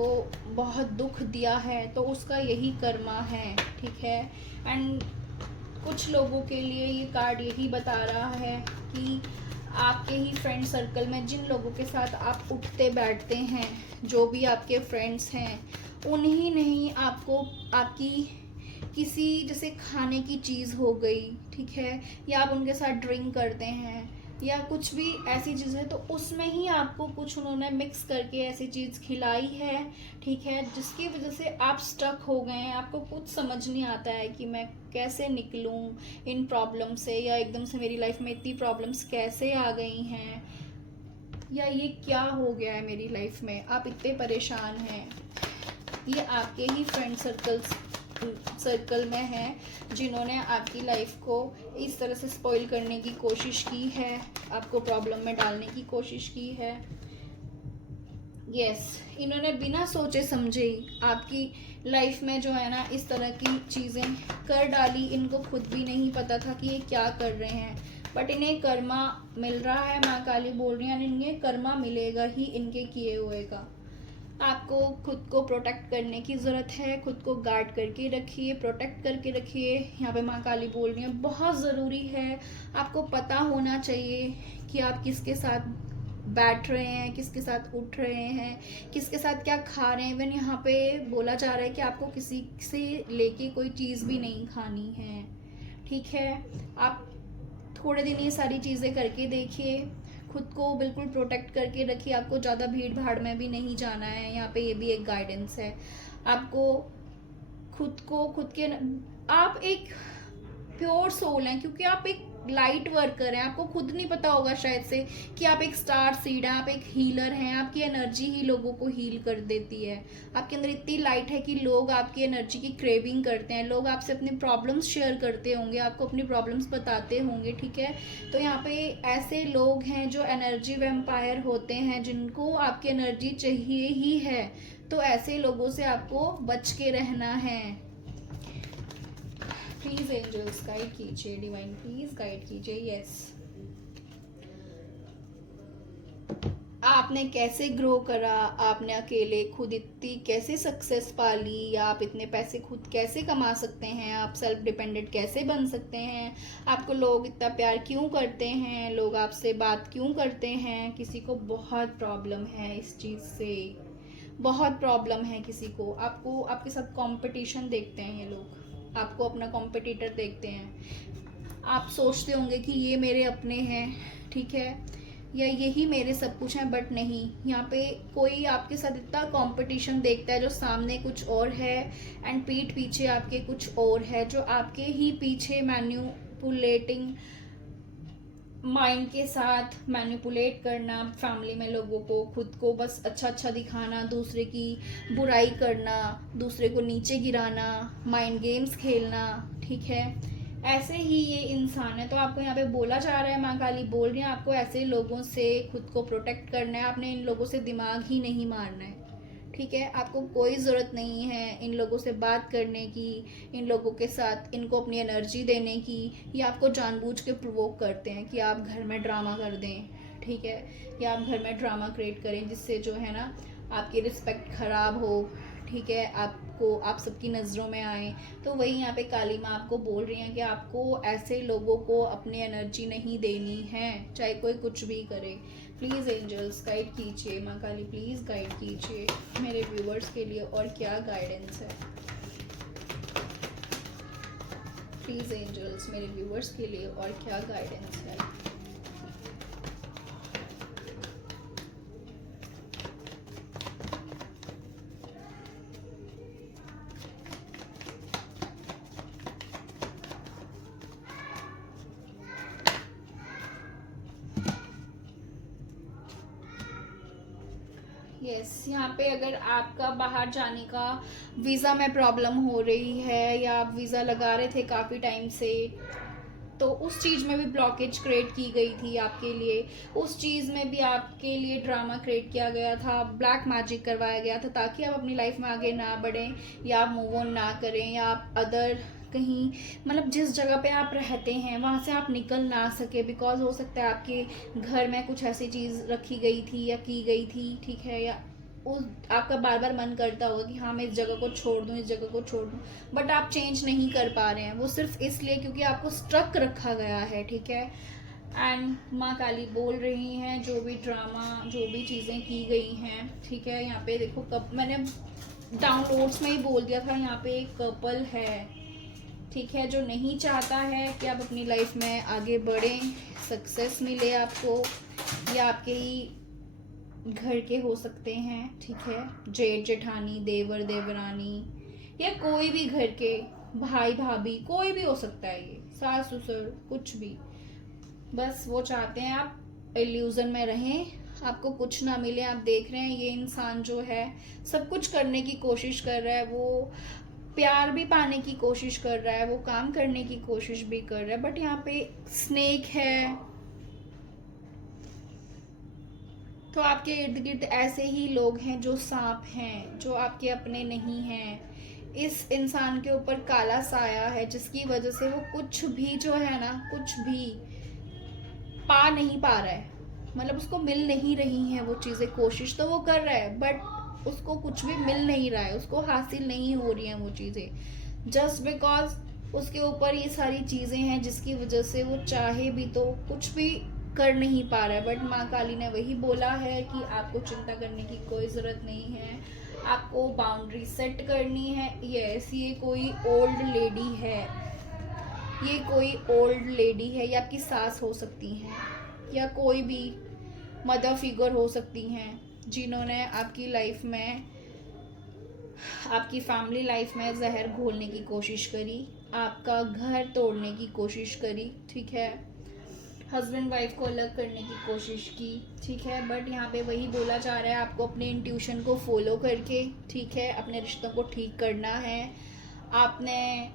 बहुत दुख दिया है तो उसका यही कर्मा है, ठीक है। एंड कुछ लोगों के लिए ये कार्ड यही बता रहा है कि आपके ही फ्रेंड सर्कल में जिन लोगों के साथ आप उठते बैठते हैं, जो भी आपके फ्रेंड्स हैं, उन्हीं ने ही आपको आपकी किसी जैसे खाने की चीज़ हो गई, ठीक है, या आप उनके साथ ड्रिंक करते हैं या कुछ भी ऐसी चीज़ है तो उसमें ही आपको कुछ उन्होंने मिक्स करके ऐसी चीज़ खिलाई है, ठीक है, जिसकी वजह से आप स्टक हो गए हैं। आपको कुछ समझ नहीं आता है कि मैं कैसे निकलूं इन प्रॉब्लम से, या एकदम से मेरी लाइफ में इतनी प्रॉब्लम्स कैसे आ गई हैं, या ये क्या हो गया है मेरी लाइफ में, आप इतने परेशान हैं। ये आपके ही फ्रेंड सर्कल में हैं जिन्होंने आपकी लाइफ को इस तरह से स्पॉइल करने की कोशिश की है, आपको प्रॉब्लम में डालने की कोशिश की है। यस, इन्होंने बिना सोचे समझे आपकी लाइफ में जो है ना इस तरह की चीज़ें कर डाली। इनको खुद भी नहीं पता था कि ये क्या कर रहे हैं, बट इन्हें कर्मा मिल रहा है। माँ काली बोल रही है इन्हें कर्मा मिलेगा ही इनके किए हुए का। आपको खुद को प्रोटेक्ट करने की ज़रूरत है, खुद को गार्ड करके रखिए, प्रोटेक्ट करके रखिए। यहाँ पे माँ काली बोल रही है बहुत ज़रूरी है, आपको पता होना चाहिए कि आप किसके साथ बैठ रहे हैं, किसके साथ उठ रहे हैं, किसके साथ क्या खा रहे हैं। इवन यहाँ पे बोला जा रहा है कि आपको किसी से लेके कोई चीज़ भी नहीं खानी है, ठीक है। आप थोड़े दिन ये सारी चीज़ें करके देखिए, खुद को बिल्कुल प्रोटेक्ट करके रखिए। आपको ज़्यादा भीड़ भाड़ में भी नहीं जाना है, यहाँ पे ये भी एक गाइडेंस है। आपको खुद के, आप एक प्योर सोल हैं, क्योंकि आप एक लाइट वर्कर हैं। आपको खुद नहीं पता होगा शायद से कि आप एक स्टार सीड हैं, आप एक हीलर हैं। आपकी एनर्जी ही लोगों को हील कर देती है। आपके अंदर इतनी लाइट है कि लोग आपकी एनर्जी की क्रेविंग करते हैं। लोग आपसे अपनी प्रॉब्लम्स शेयर करते होंगे, आपको अपनी प्रॉब्लम्स बताते होंगे, ठीक है। तो यहाँ पे ऐसे लोग हैं जो एनर्जी वेम्पायर होते हैं, जिनको आपकी एनर्जी चाहिए ही है। तो ऐसे लोगों से आपको बच के रहना है। प्लीज एंजल्स गाइड कीजिए, डिवाइन प्लीज गाइड कीजिए। यस, आपने कैसे ग्रो करा, आपने अकेले खुद इतनी कैसे सक्सेस पा ली, या आप इतने पैसे खुद कैसे कमा सकते हैं, आप सेल्फ डिपेंडेंट कैसे बन सकते हैं, आपको लोग इतना प्यार क्यों करते हैं, लोग आपसे बात क्यों करते हैं। किसी को बहुत प्रॉब्लम है इस चीज़ से, बहुत प्रॉब्लम है किसी को। आपको आपके साथ कंपटीशन देखते हैं ये लोग, आपको अपना कॉम्पिटिटर देखते हैं। आप सोचते होंगे कि ये मेरे अपने हैं, ठीक है, या यही मेरे सब कुछ हैं, बट नहीं। यहाँ पे कोई आपके साथ इतना कंपटीशन देखता है जो सामने कुछ और है एंड पीठ पीछे आपके कुछ और है, जो आपके ही पीछे मैन्युपुलेटिंग माइंड के साथ मैनिपुलेट करना, फैमिली में लोगों को, खुद को बस अच्छा अच्छा दिखाना, दूसरे की बुराई करना, दूसरे को नीचे गिराना, माइंड गेम्स खेलना, ठीक है। ऐसे ही ये इंसान है। तो आपको यहाँ पे बोला जा रहा है, माँ काली बोल रही है, आपको ऐसे लोगों से खुद को प्रोटेक्ट करना है। आपने इन लोगों से दिमाग ही नहीं मारना है, ठीक है। आपको कोई ज़रूरत नहीं है इन लोगों से बात करने की, इन लोगों के साथ इनको अपनी एनर्जी देने की। ये आपको जानबूझ के प्रोवोक करते हैं कि आप घर में ड्रामा कर दें, ठीक है, या आप घर में ड्रामा क्रिएट करें, जिससे जो है ना आपकी रिस्पेक्ट ख़राब हो, ठीक है, आपको आप सबकी नज़रों में आए। तो वही यहाँ पे काली माँ आपको बोल रही हैं कि आपको ऐसे लोगों को अपनी एनर्जी नहीं देनी है, चाहे कोई कुछ भी करे। प्लीज़ एंजल्स गाइड कीजिए, माँ काली प्लीज़ गाइड कीजिए मेरे व्यूवर्स के लिए, और क्या गाइडेंस है। प्लीज़ एंजल्स मेरे व्यूवर्स के लिए और क्या गाइडेंस है। यस, यहाँ पे अगर आपका बाहर जाने का वीज़ा में प्रॉब्लम हो रही है, या आप वीज़ा लगा रहे थे काफ़ी टाइम से, तो उस चीज़ में भी ब्लॉकेज क्रिएट की गई थी आपके लिए। उस चीज़ में भी आपके लिए ड्रामा क्रिएट किया गया था, ब्लैक मैजिक करवाया गया था, ताकि आप अपनी लाइफ में आगे ना बढ़ें, या आप मूव ऑन ना करें, या आप अदर कहीं, मतलब जिस जगह पे आप रहते हैं वहाँ से आप निकल ना सके। बिकॉज हो सकता है आपके घर में कुछ ऐसी चीज़ रखी गई थी या की गई थी, ठीक है, या उस आपका बार बार मन करता होगा कि हाँ मैं इस जगह को छोड़ दूँ, इस जगह को छोड़ दूँ, बट आप चेंज नहीं कर पा रहे हैं। वो सिर्फ इसलिए क्योंकि आपको स्ट्रक रखा गया है, ठीक है। एंड माँ काली बोल रही हैं, जो भी ड्रामा, जो भी चीज़ें की गई हैं, ठीक है। यहाँ पे देखो, कब मैंने डाउनलोड्स में ही बोल दिया था, यहाँ पे एक कपल है, ठीक है, जो नहीं चाहता है कि आप अपनी लाइफ में आगे बढ़ें, सक्सेस मिले आपको, या आपके ही घर के हो सकते हैं, ठीक है, जेठ जेठानी, देवर देवरानी, या कोई भी घर के भाई भाभी, कोई भी हो सकता है, ये सास ससुर, कुछ भी। बस वो चाहते हैं आप इल्यूजन में रहें, आपको कुछ ना मिले। आप देख रहे हैं ये इंसान जो है सब कुछ करने की कोशिश कर रहा है, वो प्यार भी पाने की कोशिश कर रहा है, वो काम करने की कोशिश भी कर रहा है, बट यहाँ पे स्नेक है। तो आपके इर्द गिर्द ऐसे ही लोग हैं जो सांप हैं, जो आपके अपने नहीं हैं। इस इंसान के ऊपर काला साया है, जिसकी वजह से वो कुछ भी जो है ना, कुछ भी पा नहीं पा रहा है, मतलब उसको मिल नहीं रही हैं वो चीज़ें। कोशिश तो वो कर रहा है, बट उसको कुछ भी मिल नहीं रहा है, उसको हासिल नहीं हो रही हैं वो चीज़ें, जस्ट बिकॉज उसके ऊपर ये सारी चीज़ें हैं, जिसकी वजह से वो चाहे भी तो कुछ भी कर नहीं पा रहा है, बट माँ काली ने वही बोला है कि आपको चिंता करने की कोई ज़रूरत नहीं है, आपको बाउंड्री सेट करनी है। यस, ये कोई ओल्ड लेडी है, ये कोई ओल्ड लेडी है, ये आपकी सास हो सकती हैं या कोई भी मदर फिगर हो सकती हैं जिन्होंने आपकी लाइफ में, आपकी फैमिली लाइफ में जहर घोलने की कोशिश करी, आपका घर तोड़ने की कोशिश करी, ठीक है, हस्बैंड वाइफ को अलग करने की कोशिश की, ठीक है। बट यहाँ पे वही बोला जा रहा है, आपको अपने इंट्यूशन को फॉलो करके, ठीक है, अपने रिश्तों को ठीक करना है। आपने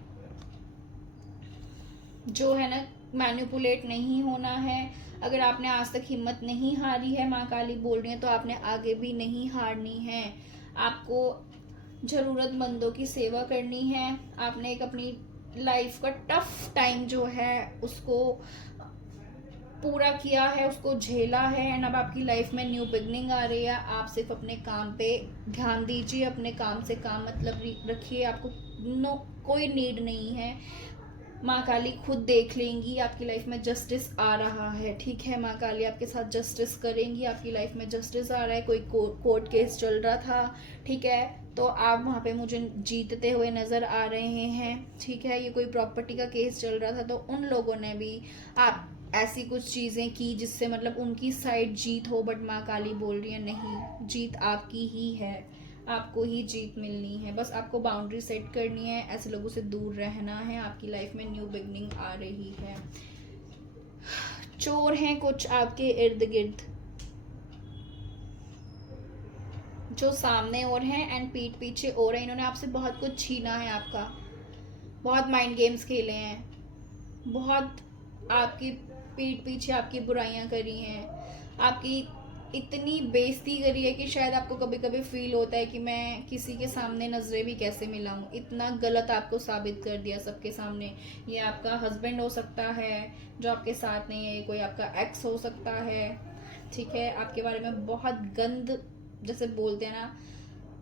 जो है ना मैनिपुलेट नहीं होना है। अगर आपने आज तक हिम्मत नहीं हारी है, माँ काली बोल रही है, तो आपने आगे भी नहीं हारनी है। आपको ज़रूरतमंदों की सेवा करनी है। आपने एक अपनी लाइफ का टफ टाइम जो है उसको पूरा किया है, उसको झेला है, एंड अब आपकी लाइफ में न्यू बिगनिंग आ रही है। आप सिर्फ अपने काम पे ध्यान दीजिए, अपने काम से काम मतलब रखिए। आपको कोई नीड नहीं है, माँ काली खुद देख लेंगी। आपकी लाइफ में जस्टिस आ रहा है, ठीक है, माँ काली आपके साथ जस्टिस करेंगी। आपकी लाइफ में जस्टिस आ रहा है। कोई कोर्ट केस चल रहा था, ठीक है, तो आप वहाँ पे मुझे जीतते हुए नज़र आ रहे हैं, ठीक है। ये कोई प्रॉपर्टी का केस चल रहा था, तो उन लोगों ने भी आप ऐसी कुछ चीज़ें की जिससे मतलब उनकी साइड जीत हो, बट माँ काली बोल रही है नहीं, जीत आपकी ही है, आपको ही जीत मिलनी है। बस आपको बाउंड्री सेट करनी है, ऐसे लोगों से दूर रहना है। आपकी लाइफ में न्यू बिगनिंग आ रही है। चोर हैं कुछ आपके इर्द गिर्द जो सामने और हैं एंड पीठ पीछे और है। इन्होंने आपसे बहुत कुछ छीना है आपका, बहुत माइंड गेम्स खेले हैं, बहुत आपकी पीठ पीछे आपकी बुराइयां करी हैं, आपकी इतनी बेइज्जती करी है कि शायद आपको कभी कभी फील होता है कि मैं किसी के सामने नजरें भी कैसे मिलाऊं। इतना गलत आपको साबित कर दिया सबके सामने। ये आपका हस्बैंड हो सकता है जो आपके साथ नहीं है, कोई आपका एक्स हो सकता है, ठीक है। आपके बारे में बहुत गंद जैसे बोलते हैं ना,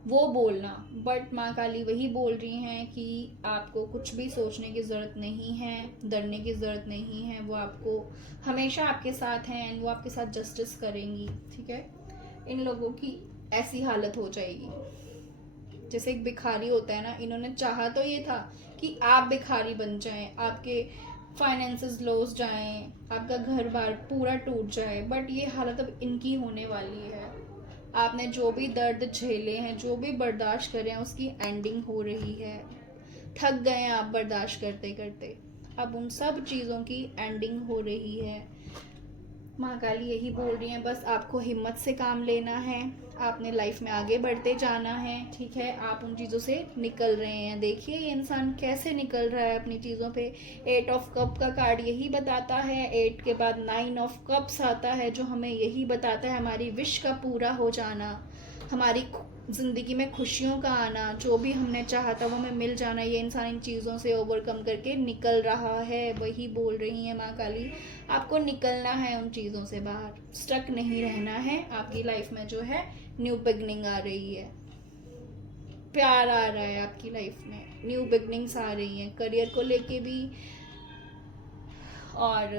वो बोलना। बट माँ काली वही बोल रही हैं कि आपको कुछ भी सोचने की ज़रूरत नहीं है, डरने की ज़रूरत नहीं है। वो आपको हमेशा आपके साथ हैं एंड वो आपके साथ जस्टिस करेंगी, ठीक है। इन लोगों की ऐसी हालत हो जाएगी जैसे एक भिखारी होता है ना। इन्होंने चाहा तो ये था कि आप भिखारी बन जाएं, आपके फाइनेंसेस लॉस जाएं, आपका घर बार पूरा टूट जाए, बट ये हालत अब इनकी होने वाली है। आपने जो भी दर्द झेले हैं, जो भी बर्दाश्त करे हैं, उसकी एंडिंग हो रही है। थक गए हैं आप बर्दाश्त करते करते, अब उन सब चीज़ों की एंडिंग हो रही है। माँ काली यही बोल रही हैं, बस आपको हिम्मत से काम लेना है, आपने लाइफ में आगे बढ़ते जाना है, ठीक है। आप उन चीज़ों से निकल रहे हैं। देखिए ये इंसान कैसे निकल रहा है अपनी चीज़ों पे। 8 ऑफ कप का कार्ड यही बताता है, 8 के बाद 9 ऑफ कप्स आता है जो हमें यही बताता है हमारी विश का पूरा हो जाना, हमारी ज़िंदगी में खुशियों का आना, जो भी हमने चाहा था वो हमें मिल जाना। ये इंसान इन चीज़ों से ओवरकम करके निकल रहा है। वही बोल रही हैं माँ काली, आपको निकलना है उन चीज़ों से बाहर, स्टक नहीं रहना है। आपकी लाइफ में जो है न्यू बिगनिंग आ रही है, प्यार आ रहा है आपकी लाइफ में, न्यू बिगनिंग्स आ रही हैं करियर को लेके भी और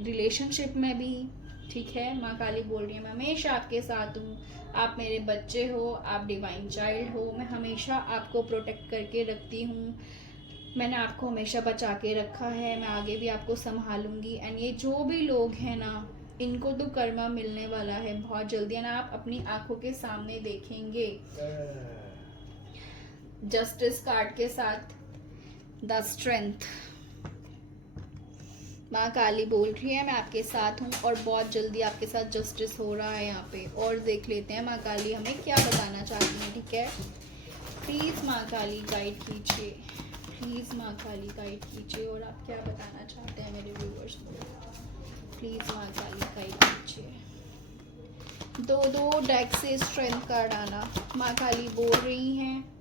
रिलेशनशिप में भी, ठीक है। माँ काली बोल रही है मैं हमेशा आपके साथ हूँ, आप मेरे बच्चे हो, आप डिवाइन चाइल्ड हो, मैं हमेशा आपको प्रोटेक्ट करके रखती हूँ, मैंने आपको हमेशा बचा के रखा है, मैं आगे भी आपको संभालूंगी। एंड ये जो भी लोग हैं ना, इनको तो कर्मा मिलने वाला है बहुत जल्दी, ना आप अपनी आंखों के सामने देखेंगे। जस्टिस कार्ड के साथ द स्ट्रेंथ, माँ काली बोल रही है मैं आपके साथ हूँ और बहुत जल्दी आपके साथ जस्टिस हो रहा है यहाँ पे। और देख लेते हैं माँ काली हमें क्या बताना चाहती हैं, ठीक है। प्लीज़ माँ काली गाइड कीजिए, प्लीज़ माँ काली गाइड कीजिए, और आप क्या बताना चाहते हैं मेरे व्यूअर्स को, प्लीज़ माँ काली गाइड कीजिए। दो डेक से स्ट्रेंथ कार्ड आना। माँ काली बोल रही हैं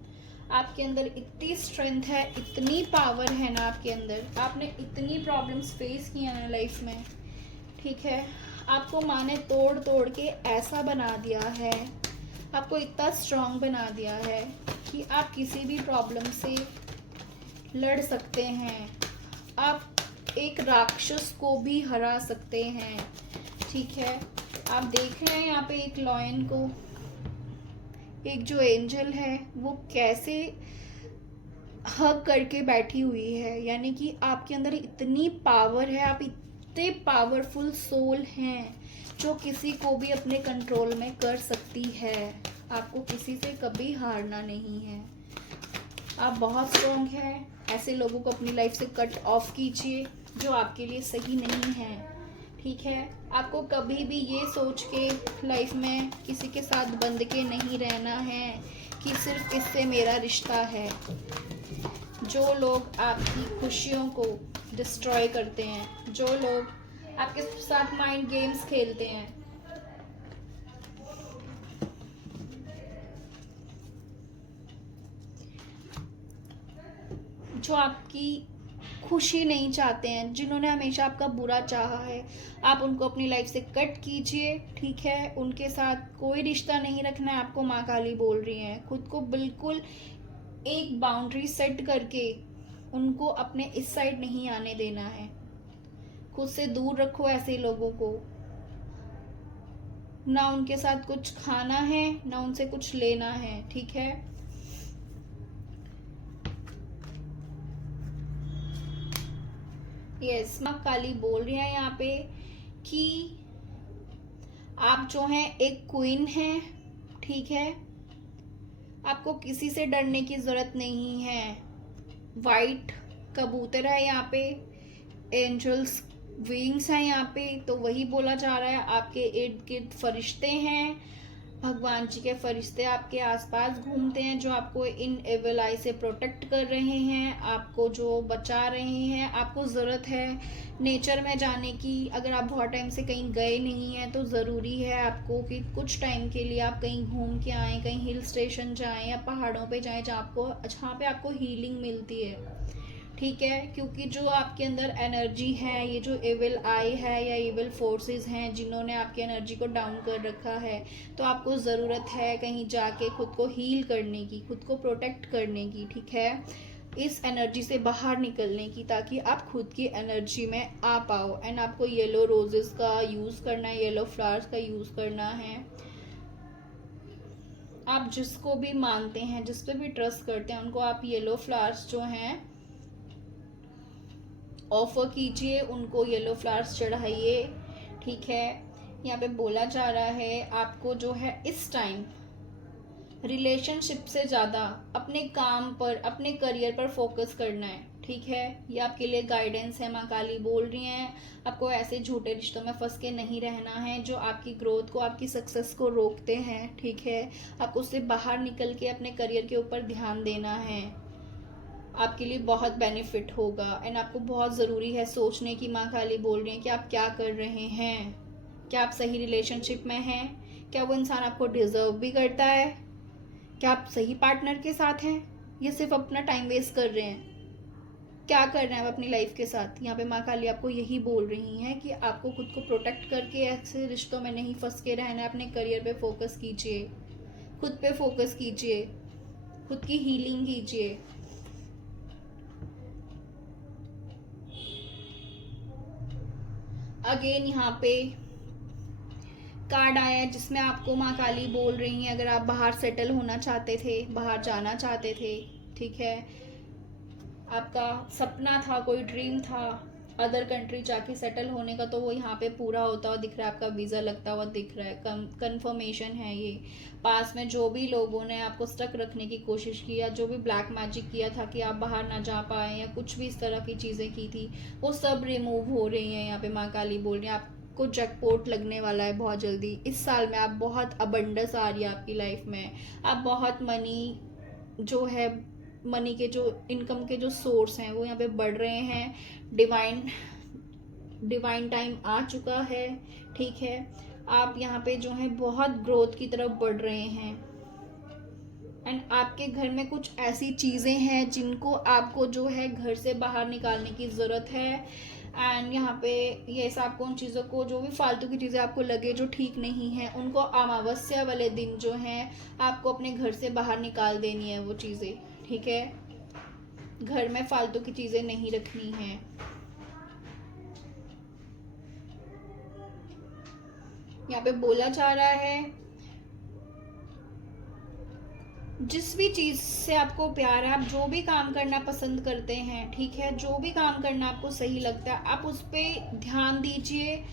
आपके अंदर इतनी स्ट्रेंथ है, इतनी पावर है ना आपके अंदर, आपने इतनी प्रॉब्लम्स फेस की हैं ना लाइफ में, ठीक है। आपको माँ ने तोड़ तोड़ के ऐसा बना दिया है, आपको इतना स्ट्रांग बना दिया है कि आप किसी भी प्रॉब्लम से लड़ सकते हैं, आप एक राक्षस को भी हरा सकते हैं। ठीक है, आप देख रहे हैं यहाँ पे एक लॉयन को, एक जो एंजल है वो कैसे हग करके बैठी हुई है, यानी कि आपके अंदर इतनी पावर है, आप इतने पावरफुल सोल हैं जो किसी को भी अपने कंट्रोल में कर सकती है। आपको किसी से कभी हारना नहीं है, आप बहुत स्ट्रॉन्ग हैं। ऐसे लोगों को अपनी लाइफ से कट ऑफ कीजिए जो आपके लिए सही नहीं है, ठीक है। आपको कभी भी ये सोच के लाइफ में किसी के साथ बंध के नहीं रहना है कि सिर्फ इससे मेरा रिश्ता है। जो लोग आपकी खुशियों को डिस्ट्रॉय करते हैं, जो लोग आपके साथ माइंड गेम्स खेलते हैं, जो आपकी खुशी नहीं चाहते हैं, जिन्होंने हमेशा आपका बुरा चाहा है, आप उनको अपनी लाइफ से कट कीजिए, ठीक है। उनके साथ कोई रिश्ता नहीं रखना है आपको, माँ काली बोल रही हैं। खुद को बिल्कुल एक बाउंड्री सेट करके उनको अपने इस साइड नहीं आने देना है। खुद से दूर रखो ऐसे लोगों को, ना उनके साथ कुछ खाना है ना उनसे कुछ लेना है, ठीक है। यस, माँ काली बोल रही है यहाँ पे कि आप जो हैं एक क्वीन हैं, ठीक है। आपको किसी से डरने की जरूरत नहीं है। वाइट कबूतर है यहाँ पे, एंजल्स विंग्स हैं यहाँ पे, तो वही बोला जा रहा है। आपके इर्द गिर्द फरिश्ते हैं, भगवान जी के फरिश्ते आपके आसपास घूमते हैं जो आपको इन एविल आई से प्रोटेक्ट कर रहे हैं, आपको जो बचा रहे हैं। आपको ज़रूरत है नेचर में जाने की। अगर आप बहुत टाइम से कहीं गए नहीं हैं तो ज़रूरी है आपको कि कुछ टाइम के लिए आप कहीं घूम के आएँ, कहीं हिल स्टेशन जाएँ या पहाड़ों पे जाएँ जहाँ पे आपको हीलिंग मिलती है, ठीक है। क्योंकि जो आपके अंदर एनर्जी है, ये जो एविल आई है या एविल फोर्सेस हैं जिन्होंने आपकी एनर्जी को डाउन कर रखा है, तो आपको ज़रूरत है कहीं जाके खुद को हील करने की, खुद को प्रोटेक्ट करने की, ठीक है। इस एनर्जी से बाहर निकलने की, ताकि आप खुद की एनर्जी में आ पाओ। एंड आपको येलो रोजेस का यूज़ करना है, येलो फ्लावर्स का यूज़ करना है। आप जिसको भी मानते हैं, जिस पे भी ट्रस्ट करते हैं, उनको आप येलो फ्लावर्स जो हैं ऑफर कीजिए, उनको येलो फ्लावर्स चढ़ाइए, ठीक है। यहाँ पे बोला जा रहा है आपको जो है इस टाइम रिलेशनशिप से ज़्यादा अपने काम पर, अपने करियर पर फोकस करना है, ठीक है। ये आपके लिए गाइडेंस है, माँ काली बोल रही हैं। आपको ऐसे झूठे रिश्तों में फंस के नहीं रहना है जो आपकी ग्रोथ को, आपकी सक्सेस को रोकते हैं, ठीक है। आपको उससे बाहर निकल के अपने करियर के ऊपर ध्यान देना है, आपके लिए बहुत बेनिफिट होगा। एंड आपको बहुत ज़रूरी है सोचने की, माँ काली बोल रही हैं कि आप क्या कर रहे हैं, क्या आप सही रिलेशनशिप में हैं, क्या वो इंसान आपको डिजर्व भी करता है, क्या आप सही पार्टनर के साथ हैं, या सिर्फ अपना टाइम वेस्ट कर रहे हैं, क्या कर रहे हैं आप अपनी लाइफ के साथ। यहाँ पे माँ काली आपको यही बोल रही हैं कि आपको खुद को प्रोटेक्ट करके ऐसे रिश्तों में नहीं फंस के रहना है। अपने करियर पे फोकस कीजिए, खुद पे फोकस कीजिए, खुद की हीलिंग कीजिए। अगेन यहाँ पे कार्ड आया है जिसमें आपको माँ काली बोल रही हैं, अगर आप बाहर सेटल होना चाहते थे, बाहर जाना चाहते थे, ठीक है, आपका सपना था, कोई ड्रीम था अदर कंट्री जाके सेटल होने का, तो वो यहाँ पे पूरा होता हुआ दिख रहा है। आपका वीज़ा लगता हुआ दिख रहा है, कंफर्मेशन है ये। पास में जो भी लोगों ने आपको स्टक रखने की कोशिश की, या जो भी ब्लैक मैजिक किया था कि आप बाहर ना जा पाए, या कुछ भी इस तरह की चीज़ें की थी, वो सब रिमूव हो रही हैं। यहाँ पे माँ काली बोल रही है आपको जैकपॉट लगने वाला है बहुत जल्दी। इस साल में आप बहुत अबंडेंस आ रही है आपकी लाइफ में, आप बहुत मनी जो है, मनी के जो इनकम के जो सोर्स हैं वो यहाँ पे बढ़ रहे हैं। डिवाइन टाइम आ चुका है, ठीक है। आप यहाँ पे जो है बहुत ग्रोथ की तरफ बढ़ रहे हैं। एंड आपके घर में कुछ ऐसी चीज़ें हैं जिनको आपको जो है घर से बाहर निकालने की ज़रूरत है। एंड यहाँ पे ये आपको उन चीज़ों को, जो भी फालतू की चीज़ें आपको लगे जो ठीक नहीं है, उनको अमावस्या वाले दिन जो है आपको अपने घर से बाहर निकाल देनी है वो चीज़ें, ठीक है। घर में फालतू की चीज़ें नहीं रखनी है। यहाँ पे बोला जा रहा है जिस भी चीज़ से आपको प्यार है, आप जो भी काम करना पसंद करते हैं, ठीक है, जो भी काम करना आपको सही लगता है, आप उस पर ध्यान दीजिए।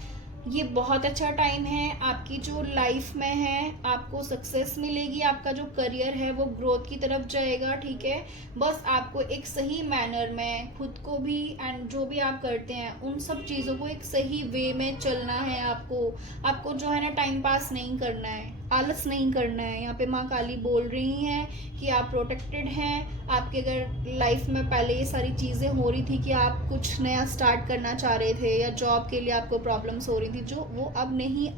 ये बहुत अच्छा टाइम है आपकी जो लाइफ में है, आपको सक्सेस मिलेगी, आपका जो करियर है वो ग्रोथ की तरफ जाएगा, ठीक है। बस आपको एक सही मैनर में खुद को भी एंड जो भी आप करते हैं उन सब चीज़ों को एक सही वे में चलना है। आपको जो है ना टाइम पास नहीं करना है, आलस नहीं करना है। यहाँ पे माँ काली बोल रही हैं कि आप प्रोटेक्टेड हैं। आपके अगर लाइफ में पहले ये सारी चीज़ें हो रही थी कि आप कुछ नया स्टार्ट करना चाह रहे थे या जॉब के लिए आपको प्रॉब्लम्स हो रही थी, जो वो अब नहीं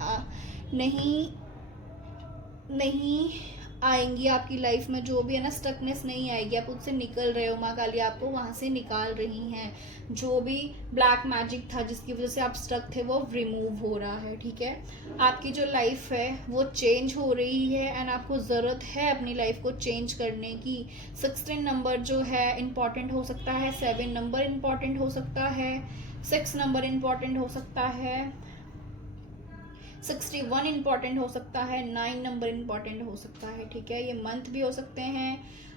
नहीं आएंगी आपकी लाइफ में। जो भी है ना स्टकनेस नहीं आएगी, आप उससे निकल रहे हो। माँ काली आपको वहाँ से निकाल रही हैं। जो भी ब्लैक मैजिक था जिसकी वजह से आप स्टक थे वो रिमूव हो रहा है, ठीक है। आपकी जो लाइफ है वो चेंज हो रही है एंड आपको ज़रूरत है अपनी लाइफ को चेंज करने की। 16 नंबर जो है इम्पॉर्टेंट हो सकता है, 7 नंबर इम्पॉर्टेंट हो सकता है, 6 नंबर इम्पॉर्टेंट हो सकता है, 61 इम्पॉर्टेंट हो सकता है, 9 नंबर इम्पॉर्टेंट हो सकता है, ठीक है। ये मंथ भी हो सकते हैं,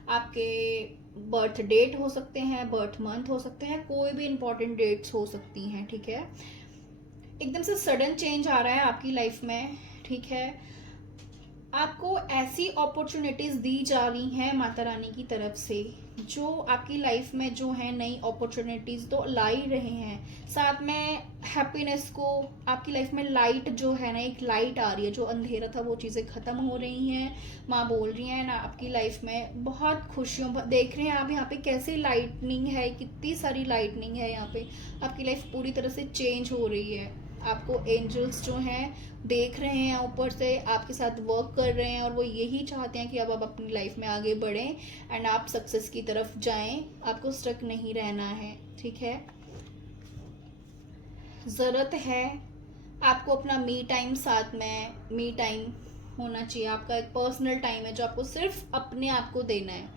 आपके बर्थ डेट हो सकते हैं, बर्थ मंथ हो सकते हैं, कोई भी इम्पॉर्टेंट डेट्स हो सकती हैं, ठीक है। एकदम से सडन चेंज आ रहा है आपकी लाइफ में, ठीक है। आपको ऐसी अपॉर्चुनिटीज़ दी जा रही हैं माता रानी की तरफ से जो आपकी लाइफ में जो है नई अपॉर्चुनिटीज़ तो ला ही रहे हैं। साथ में हैप्पीनेस को आपकी लाइफ में लाइट जो है ना, एक लाइट आ रही है। जो अंधेरा था वो चीज़ें ख़त्म हो रही हैं। माँ बोल रही हैं ना आपकी लाइफ में बहुत खुशियों देख रहे हैं आप यहाँ पे कैसे लाइटनिंग है, कितनी सारी लाइटनिंग है यहाँ पे। आपकी लाइफ पूरी तरह से चेंज हो रही है। आपको एंजल्स जो हैं देख रहे हैं ऊपर से, आपके साथ वर्क कर रहे हैं और वो यही चाहते हैं कि अब आप अपनी लाइफ में आगे बढ़ें एंड आप सक्सेस की तरफ जाएं। आपको स्टक नहीं रहना है, ठीक है। ज़रूरत है आपको अपना मी टाइम, साथ में मी टाइम होना चाहिए। आपका एक पर्सनल टाइम है जो आपको सिर्फ अपने आप को देना है।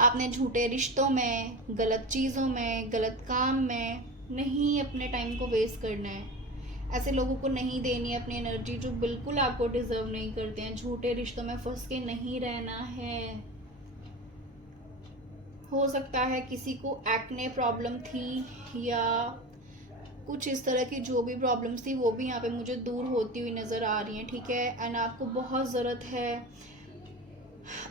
आपने झूठे रिश्तों में, गलत चीज़ों में, गलत काम में नहीं अपने टाइम को वेस्ट करना है। ऐसे लोगों को नहीं देनी है अपनी एनर्जी जो बिल्कुल आपको डिजर्व नहीं करते हैं। झूठे रिश्तों में फंस के नहीं रहना है। हो सकता है किसी को एक्ने प्रॉब्लम थी या कुछ इस तरह की जो भी प्रॉब्लम्स थी वो भी यहाँ पे मुझे दूर होती हुई नज़र आ रही हैं, ठीक है। एंड आपको बहुत ज़रूरत है,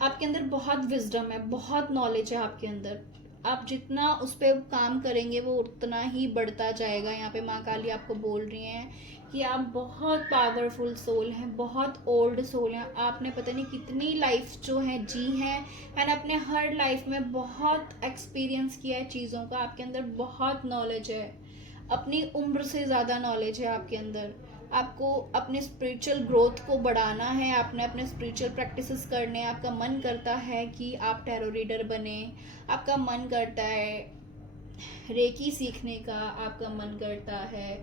आपके अंदर बहुत विजडम है, बहुत नॉलेज है आपके अंदर। आप जितना उस पर काम करेंगे वो उतना ही बढ़ता जाएगा। यहाँ पे माँ काली आपको बोल रही हैं कि आप बहुत पावरफुल सोल हैं, बहुत ओल्ड सोल हैं। आपने पता नहीं कितनी लाइफ जो है जी हैं एंड अपने हर लाइफ में बहुत एक्सपीरियंस किया है चीज़ों का। आपके अंदर बहुत नॉलेज है, अपनी उम्र से ज़्यादा नॉलेज है आपके अंदर। आपको अपने स्पिरिचुअल ग्रोथ को बढ़ाना है, आपने अपने स्पिरिचुअल प्रैक्टिसेस करने। आपका मन करता है कि आप टैरो रीडर बने, आपका मन करता है रेकी सीखने का, आपका मन करता है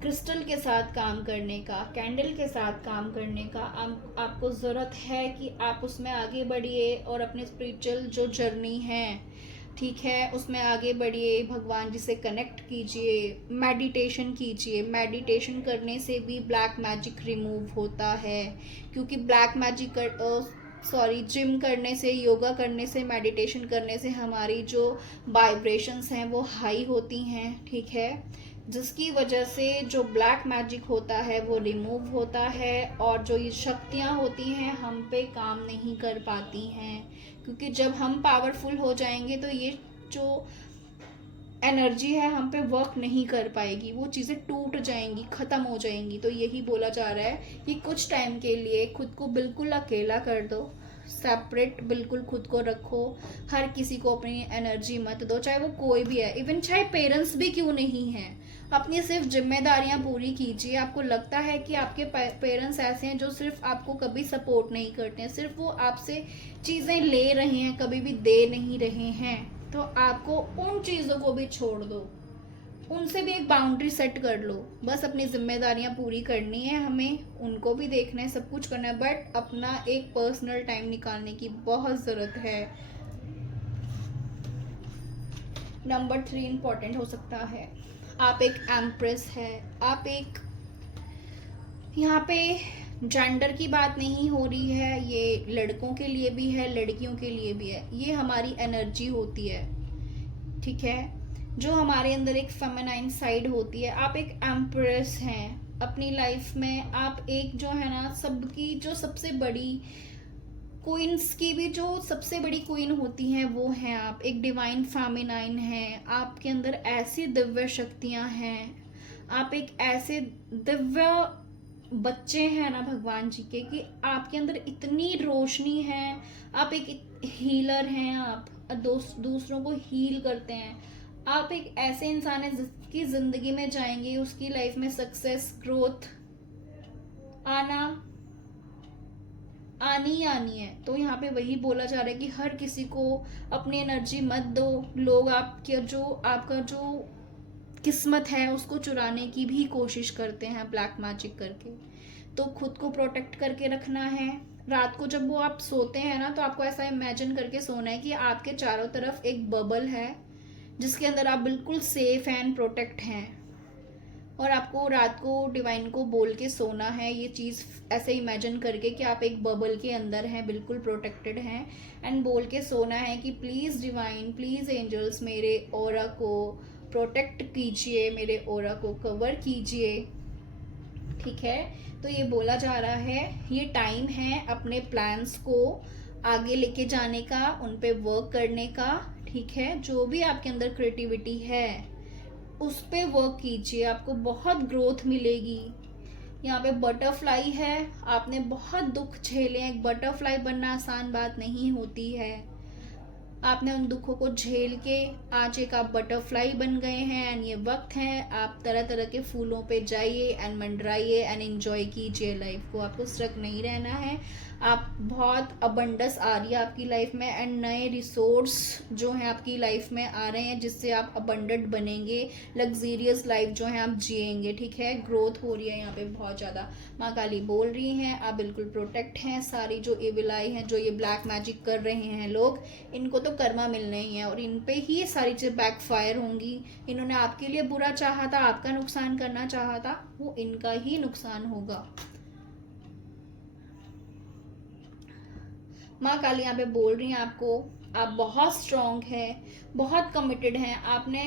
क्रिस्टल के साथ काम करने का, कैंडल के साथ काम करने का। आपको ज़रूरत है कि आप उसमें आगे बढ़िए और अपने स्पिरिचुअल जो जर्नी है, ठीक है, उसमें आगे बढ़िए। भगवान जी से कनेक्ट कीजिए, मेडिटेशन कीजिए। मेडिटेशन करने से भी ब्लैक मैजिक रिमूव होता है, क्योंकि ब्लैक मैजिक जिम करने से, योगा करने से, मेडिटेशन करने से हमारी जो वाइब्रेशंस हैं वो हाई होती हैं, ठीक है, जिसकी वजह से जो ब्लैक मैजिक होता है वो रिमूव होता है और जो ये शक्तियाँ होती हैं हम पे काम नहीं कर पाती हैं। क्योंकि जब हम पावरफुल हो जाएंगे तो ये जो एनर्जी है हम पे वर्क नहीं कर पाएगी, वो चीज़ें टूट जाएंगी, ख़त्म हो जाएंगी। तो यही बोला जा रहा है कि कुछ टाइम के लिए खुद को बिल्कुल अकेला कर दो, सेपरेट बिल्कुल खुद को रखो। हर किसी को अपनी एनर्जी मत दो, चाहे वो कोई भी है, इवन चाहे पेरेंट्स भी क्यों नहीं हैं। अपनी सिर्फ जिम्मेदारियां पूरी कीजिए। आपको लगता है कि आपके पेरेंट्स ऐसे हैं जो सिर्फ आपको कभी सपोर्ट नहीं करते हैं, सिर्फ वो आपसे चीज़ें ले रहे हैं, कभी भी दे नहीं रहे हैं, तो आपको उन चीज़ों को भी छोड़ दो, उनसे भी एक बाउंड्री सेट कर लो। बस अपनी जिम्मेदारियां पूरी करनी है, हमें उनको भी देखना है, सब कुछ करना है, बट अपना एक पर्सनल टाइम निकालने की बहुत ज़रूरत है। नंबर 3 इम्पॉर्टेंट हो सकता है। आप एक एम्प्रेस है, आप एक यहाँ पे जेंडर की बात नहीं हो रही है, ये लड़कों के लिए भी है, लड़कियों के लिए भी है। ये हमारी एनर्जी होती है, ठीक है, जो हमारे अंदर एक फेमिनाइन साइड होती है। आप एक एम्प्रेस हैं अपनी लाइफ में, आप एक जो है ना सबकी जो सबसे बड़ी क्वींस की भी जो सबसे बड़ी क्वीन होती हैं वो हैं आप। एक डिवाइन फेमिनाइन हैं, आपके अंदर ऐसी दिव्य शक्तियां हैं, आप एक ऐसे दिव्य बच्चे हैं ना भगवान जी के, कि आपके अंदर इतनी रोशनी है। आप एक हीलर हैं, आप दूसरों को हील करते हैं। आप एक ऐसे इंसान हैं जिसकी जिंदगी में जाएंगे, उसकी लाइफ में सक्सेस, ग्रोथ आना आनी है। तो यहाँ पे वही बोला जा रहा है कि हर किसी को अपनी एनर्जी मत दो। लोग आपका जो किस्मत है उसको चुराने की भी कोशिश करते हैं ब्लैक मैजिक करके। तो खुद को प्रोटेक्ट करके रखना है। रात को जब वो आप सोते हैं ना, तो आपको ऐसा इमेजिन करके सोना है कि आपके चारों तरफ एक बबल है जिसके अंदर आप बिल्कुल सेफ एंड प्रोटेक्ट हैं। और आपको रात को डिवाइन को बोल के सोना है ये चीज़ ऐसे इमेजिन करके कि आप एक बबल के अंदर हैं, बिल्कुल प्रोटेक्टेड हैं। एंड बोल के सोना है कि प्लीज़ डिवाइन, प्लीज़ एंजल्स मेरे ऑरा को प्रोटेक्ट कीजिए, मेरे ऑरा को कवर कीजिए, ठीक है। तो ये बोला जा रहा है ये टाइम है अपने प्लान्स को आगे लेके जाने का, उन पे वर्क करने का, ठीक है। जो भी आपके अंदर क्रिएटिविटी है उस पे वर्क कीजिए, आपको बहुत ग्रोथ मिलेगी। यहाँ पे बटरफ्लाई है, आपने बहुत दुख झेले हैं। एक बटरफ्लाई बनना आसान बात नहीं होती है। आपने उन दुखों को झेल के आज एक आप बटरफ्लाई बन गए हैं। एंड ये वक्त है आप तरह तरह के फूलों पे जाइए एंड मंडराइए एंड एंजॉय कीजिए लाइफ को। आपको स्ट्रक नहीं रहना है। आप बहुत अबंडस आ रही है आपकी लाइफ में एंड नए रिसोर्स जो हैं आपकी लाइफ में आ रहे हैं, जिससे आप अबंडेंट बनेंगे, लग्जीरियस लाइफ जो है आप जिएंगे, ठीक है। ग्रोथ हो रही है यहाँ पे बहुत ज़्यादा। माँ काली बोल रही हैं आप बिल्कुल प्रोटेक्ट हैं। सारी जो एविल आई हैं, जो ये ब्लैक मैजिक कर रहे हैं लोग, इनको तो कर्मा मिलने ही है और इन पे ही ये सारी चीज़ बैकफायर होंगी। इन्होंने आपके लिए बुरा चाहा था, आपका नुकसान करना चाहा था, वो इनका ही नुकसान होगा। माँ काली यहाँ पे बोल रही हैं आपको, आप बहुत स्ट्रॉन्ग हैं, बहुत कमिटेड हैं। आपने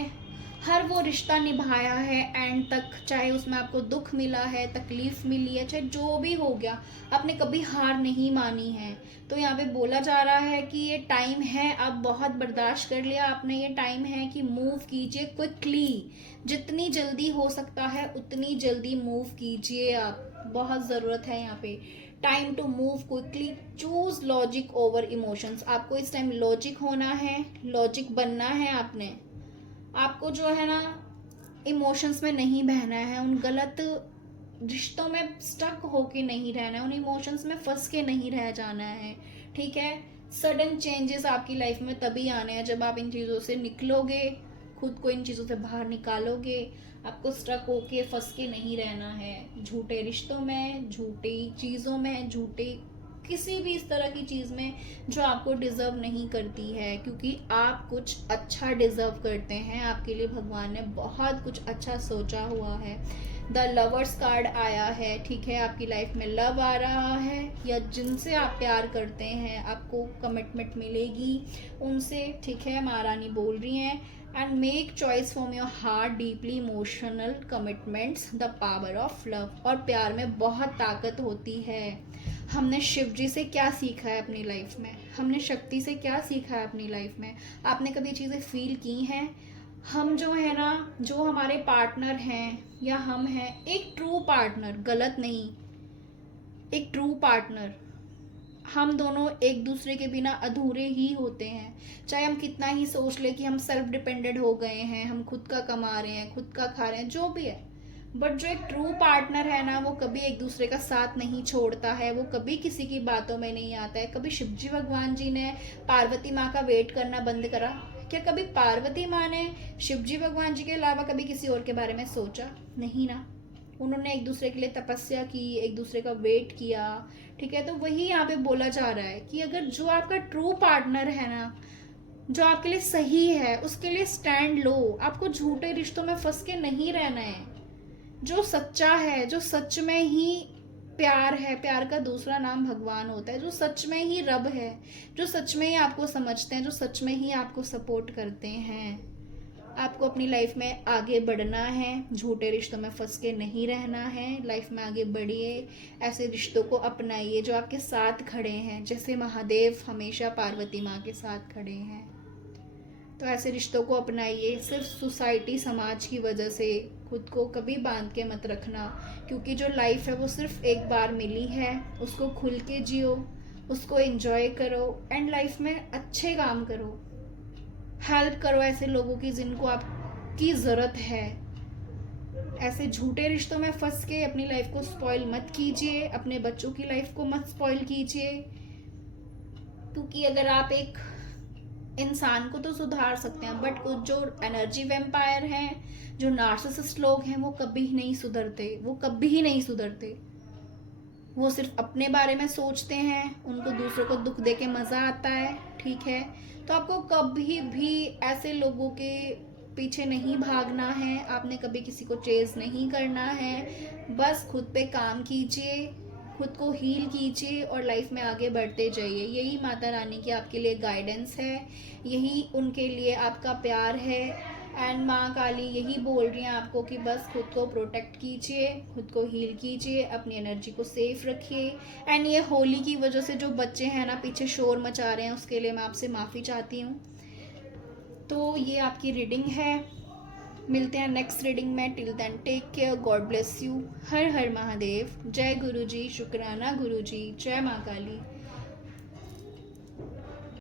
हर वो रिश्ता निभाया है एंड तक, चाहे उसमें आपको दुख मिला है, तकलीफ मिली है, चाहे जो भी हो गया, आपने कभी हार नहीं मानी है। तो यहाँ पे बोला जा रहा है कि ये टाइम है, आप बहुत बर्दाश्त कर लिया आपने, ये टाइम है कि मूव कीजिए क्विकली। जितनी जल्दी हो सकता है उतनी जल्दी मूव कीजिए आप, बहुत ज़रूरत है यहाँ पे। Time to move quickly, choose logic over emotions. आपको इस टाइम लॉजिक होना है, लॉजिक बनना है आपने। आपको जो है ना इमोशंस में नहीं बहना है, उन गलत रिश्तों में स्टक होके नहीं रहना है, उन इमोशंस में फंस के नहीं रह जाना है, ठीक है। सडन चेंजेस आपकी लाइफ में तभी आने हैं जब आप इन चीज़ों से निकलोगे, खुद को इन चीज़ों से बाहर निकालोगे। आपको स्ट्रक होके फंस के नहीं रहना है झूठे रिश्तों में, झूठी चीज़ों में, झूठे किसी भी इस तरह की चीज़ में जो आपको डिज़र्व नहीं करती है, क्योंकि आप कुछ अच्छा डिज़र्व करते हैं। आपके लिए भगवान ने बहुत कुछ अच्छा सोचा हुआ है। द लवर्स कार्ड आया है, ठीक है। आपकी लाइफ में लव आ रहा है, या जिनसे आप प्यार करते हैं आपको कमिटमेंट मिलेगी उनसे, ठीक है। महारानी बोल रही हैं and make choice from your heart deeply emotional commitments, the power of love. और प्यार में बहुत ताकत होती है। हमने शिव जी से क्या सीखा है अपनी लाइफ में, हमने शक्ति से क्या सीखा है अपनी लाइफ में। आपने कभी चीज़ें फील की हैं? हम जो है ना, जो हमारे पार्टनर हैं या हम हैं, एक ट्रू पार्टनर, गलत नहीं, एक ट्रू पार्टनर, हम दोनों एक दूसरे के बिना अधूरे ही होते हैं। चाहे हम कितना ही सोच ले कि हम सेल्फ डिपेंडेंट हो गए हैं, हम खुद का कमा रहे हैं, खुद का खा रहे हैं, जो भी है, बट जो एक ट्रू पार्टनर है ना, वो कभी एक दूसरे का साथ नहीं छोड़ता है, वो कभी किसी की बातों में नहीं आता है। कभी शिवजी भगवान जी ने पार्वती माँ का वेट करना बंद करा क्या? कभी पार्वती माँ ने शिवजी भगवान जी के अलावा कभी किसी और के बारे में सोचा? नहीं ना। उन्होंने एक दूसरे के लिए तपस्या की, एक दूसरे का वेट किया, ठीक है। तो वही यहाँ पे बोला जा रहा है कि अगर जो आपका ट्रू पार्टनर है ना, जो आपके लिए सही है, उसके लिए स्टैंड लो। आपको झूठे रिश्तों में फंस के नहीं रहना है। जो सच्चा है, जो सच में ही प्यार है, प्यार का दूसरा नाम भगवान होता है, जो सच में ही रब है, जो सच में ही आपको समझते हैं, जो सच में ही आपको सपोर्ट करते हैं। आपको अपनी लाइफ में आगे बढ़ना है, झूठे रिश्तों में फंस के नहीं रहना है, लाइफ में आगे बढ़िए, ऐसे रिश्तों को अपनाइए जो आपके साथ खड़े हैं, जैसे महादेव हमेशा पार्वती माँ के साथ खड़े हैं। तो ऐसे रिश्तों को अपनाइए। सिर्फ सोसाइटी समाज की वजह से खुद को कभी बांध के मत रखना, क्योंकि जो लाइफ है वो सिर्फ एक बार मिली है, उसको खुल के जियो, उसको एंजॉय करो एंड लाइफ में अच्छे काम करो, हेल्प करो ऐसे लोगों की जिनको आपकी ज़रूरत है। ऐसे झूठे रिश्तों में फंस के अपनी लाइफ को स्पॉइल मत कीजिए, अपने बच्चों की लाइफ को मत स्पॉइल कीजिए, क्योंकि अगर आप एक इंसान को तो सुधार सकते हैं, बट कुछ जो एनर्जी वेम्पायर हैं, जो नार्सिसिस्ट लोग हैं, वो कभी नहीं सुधरते, वो कभी नहीं सुधरते। वो सिर्फ अपने बारे में सोचते हैं, उनको दूसरों को दुख दे के मज़ा आता है, ठीक है। तो आपको कभी भी ऐसे लोगों के पीछे नहीं भागना है, आपने कभी किसी को चेज़ नहीं करना है। बस खुद पे काम कीजिए, खुद को हील कीजिए और लाइफ में आगे बढ़ते जाइए। यही माता रानी की आपके लिए गाइडेंस है, यही उनके लिए आपका प्यार है। एंड माँ काली यही बोल रही हैं आपको कि बस खुद को प्रोटेक्ट कीजिए, खुद को हील कीजिए, अपनी एनर्जी को सेफ रखिए। एंड ये होली की वजह से जो बच्चे हैं ना पीछे शोर मचा रहे हैं, उसके लिए मैं आपसे माफ़ी चाहती हूँ। तो ये आपकी रीडिंग है, मिलते हैं नेक्स्ट रीडिंग में। Till then take care, God bless you. हर हर महादेव। जय गुरु जी, शुक्राना गुरु जी, जय माँ काली।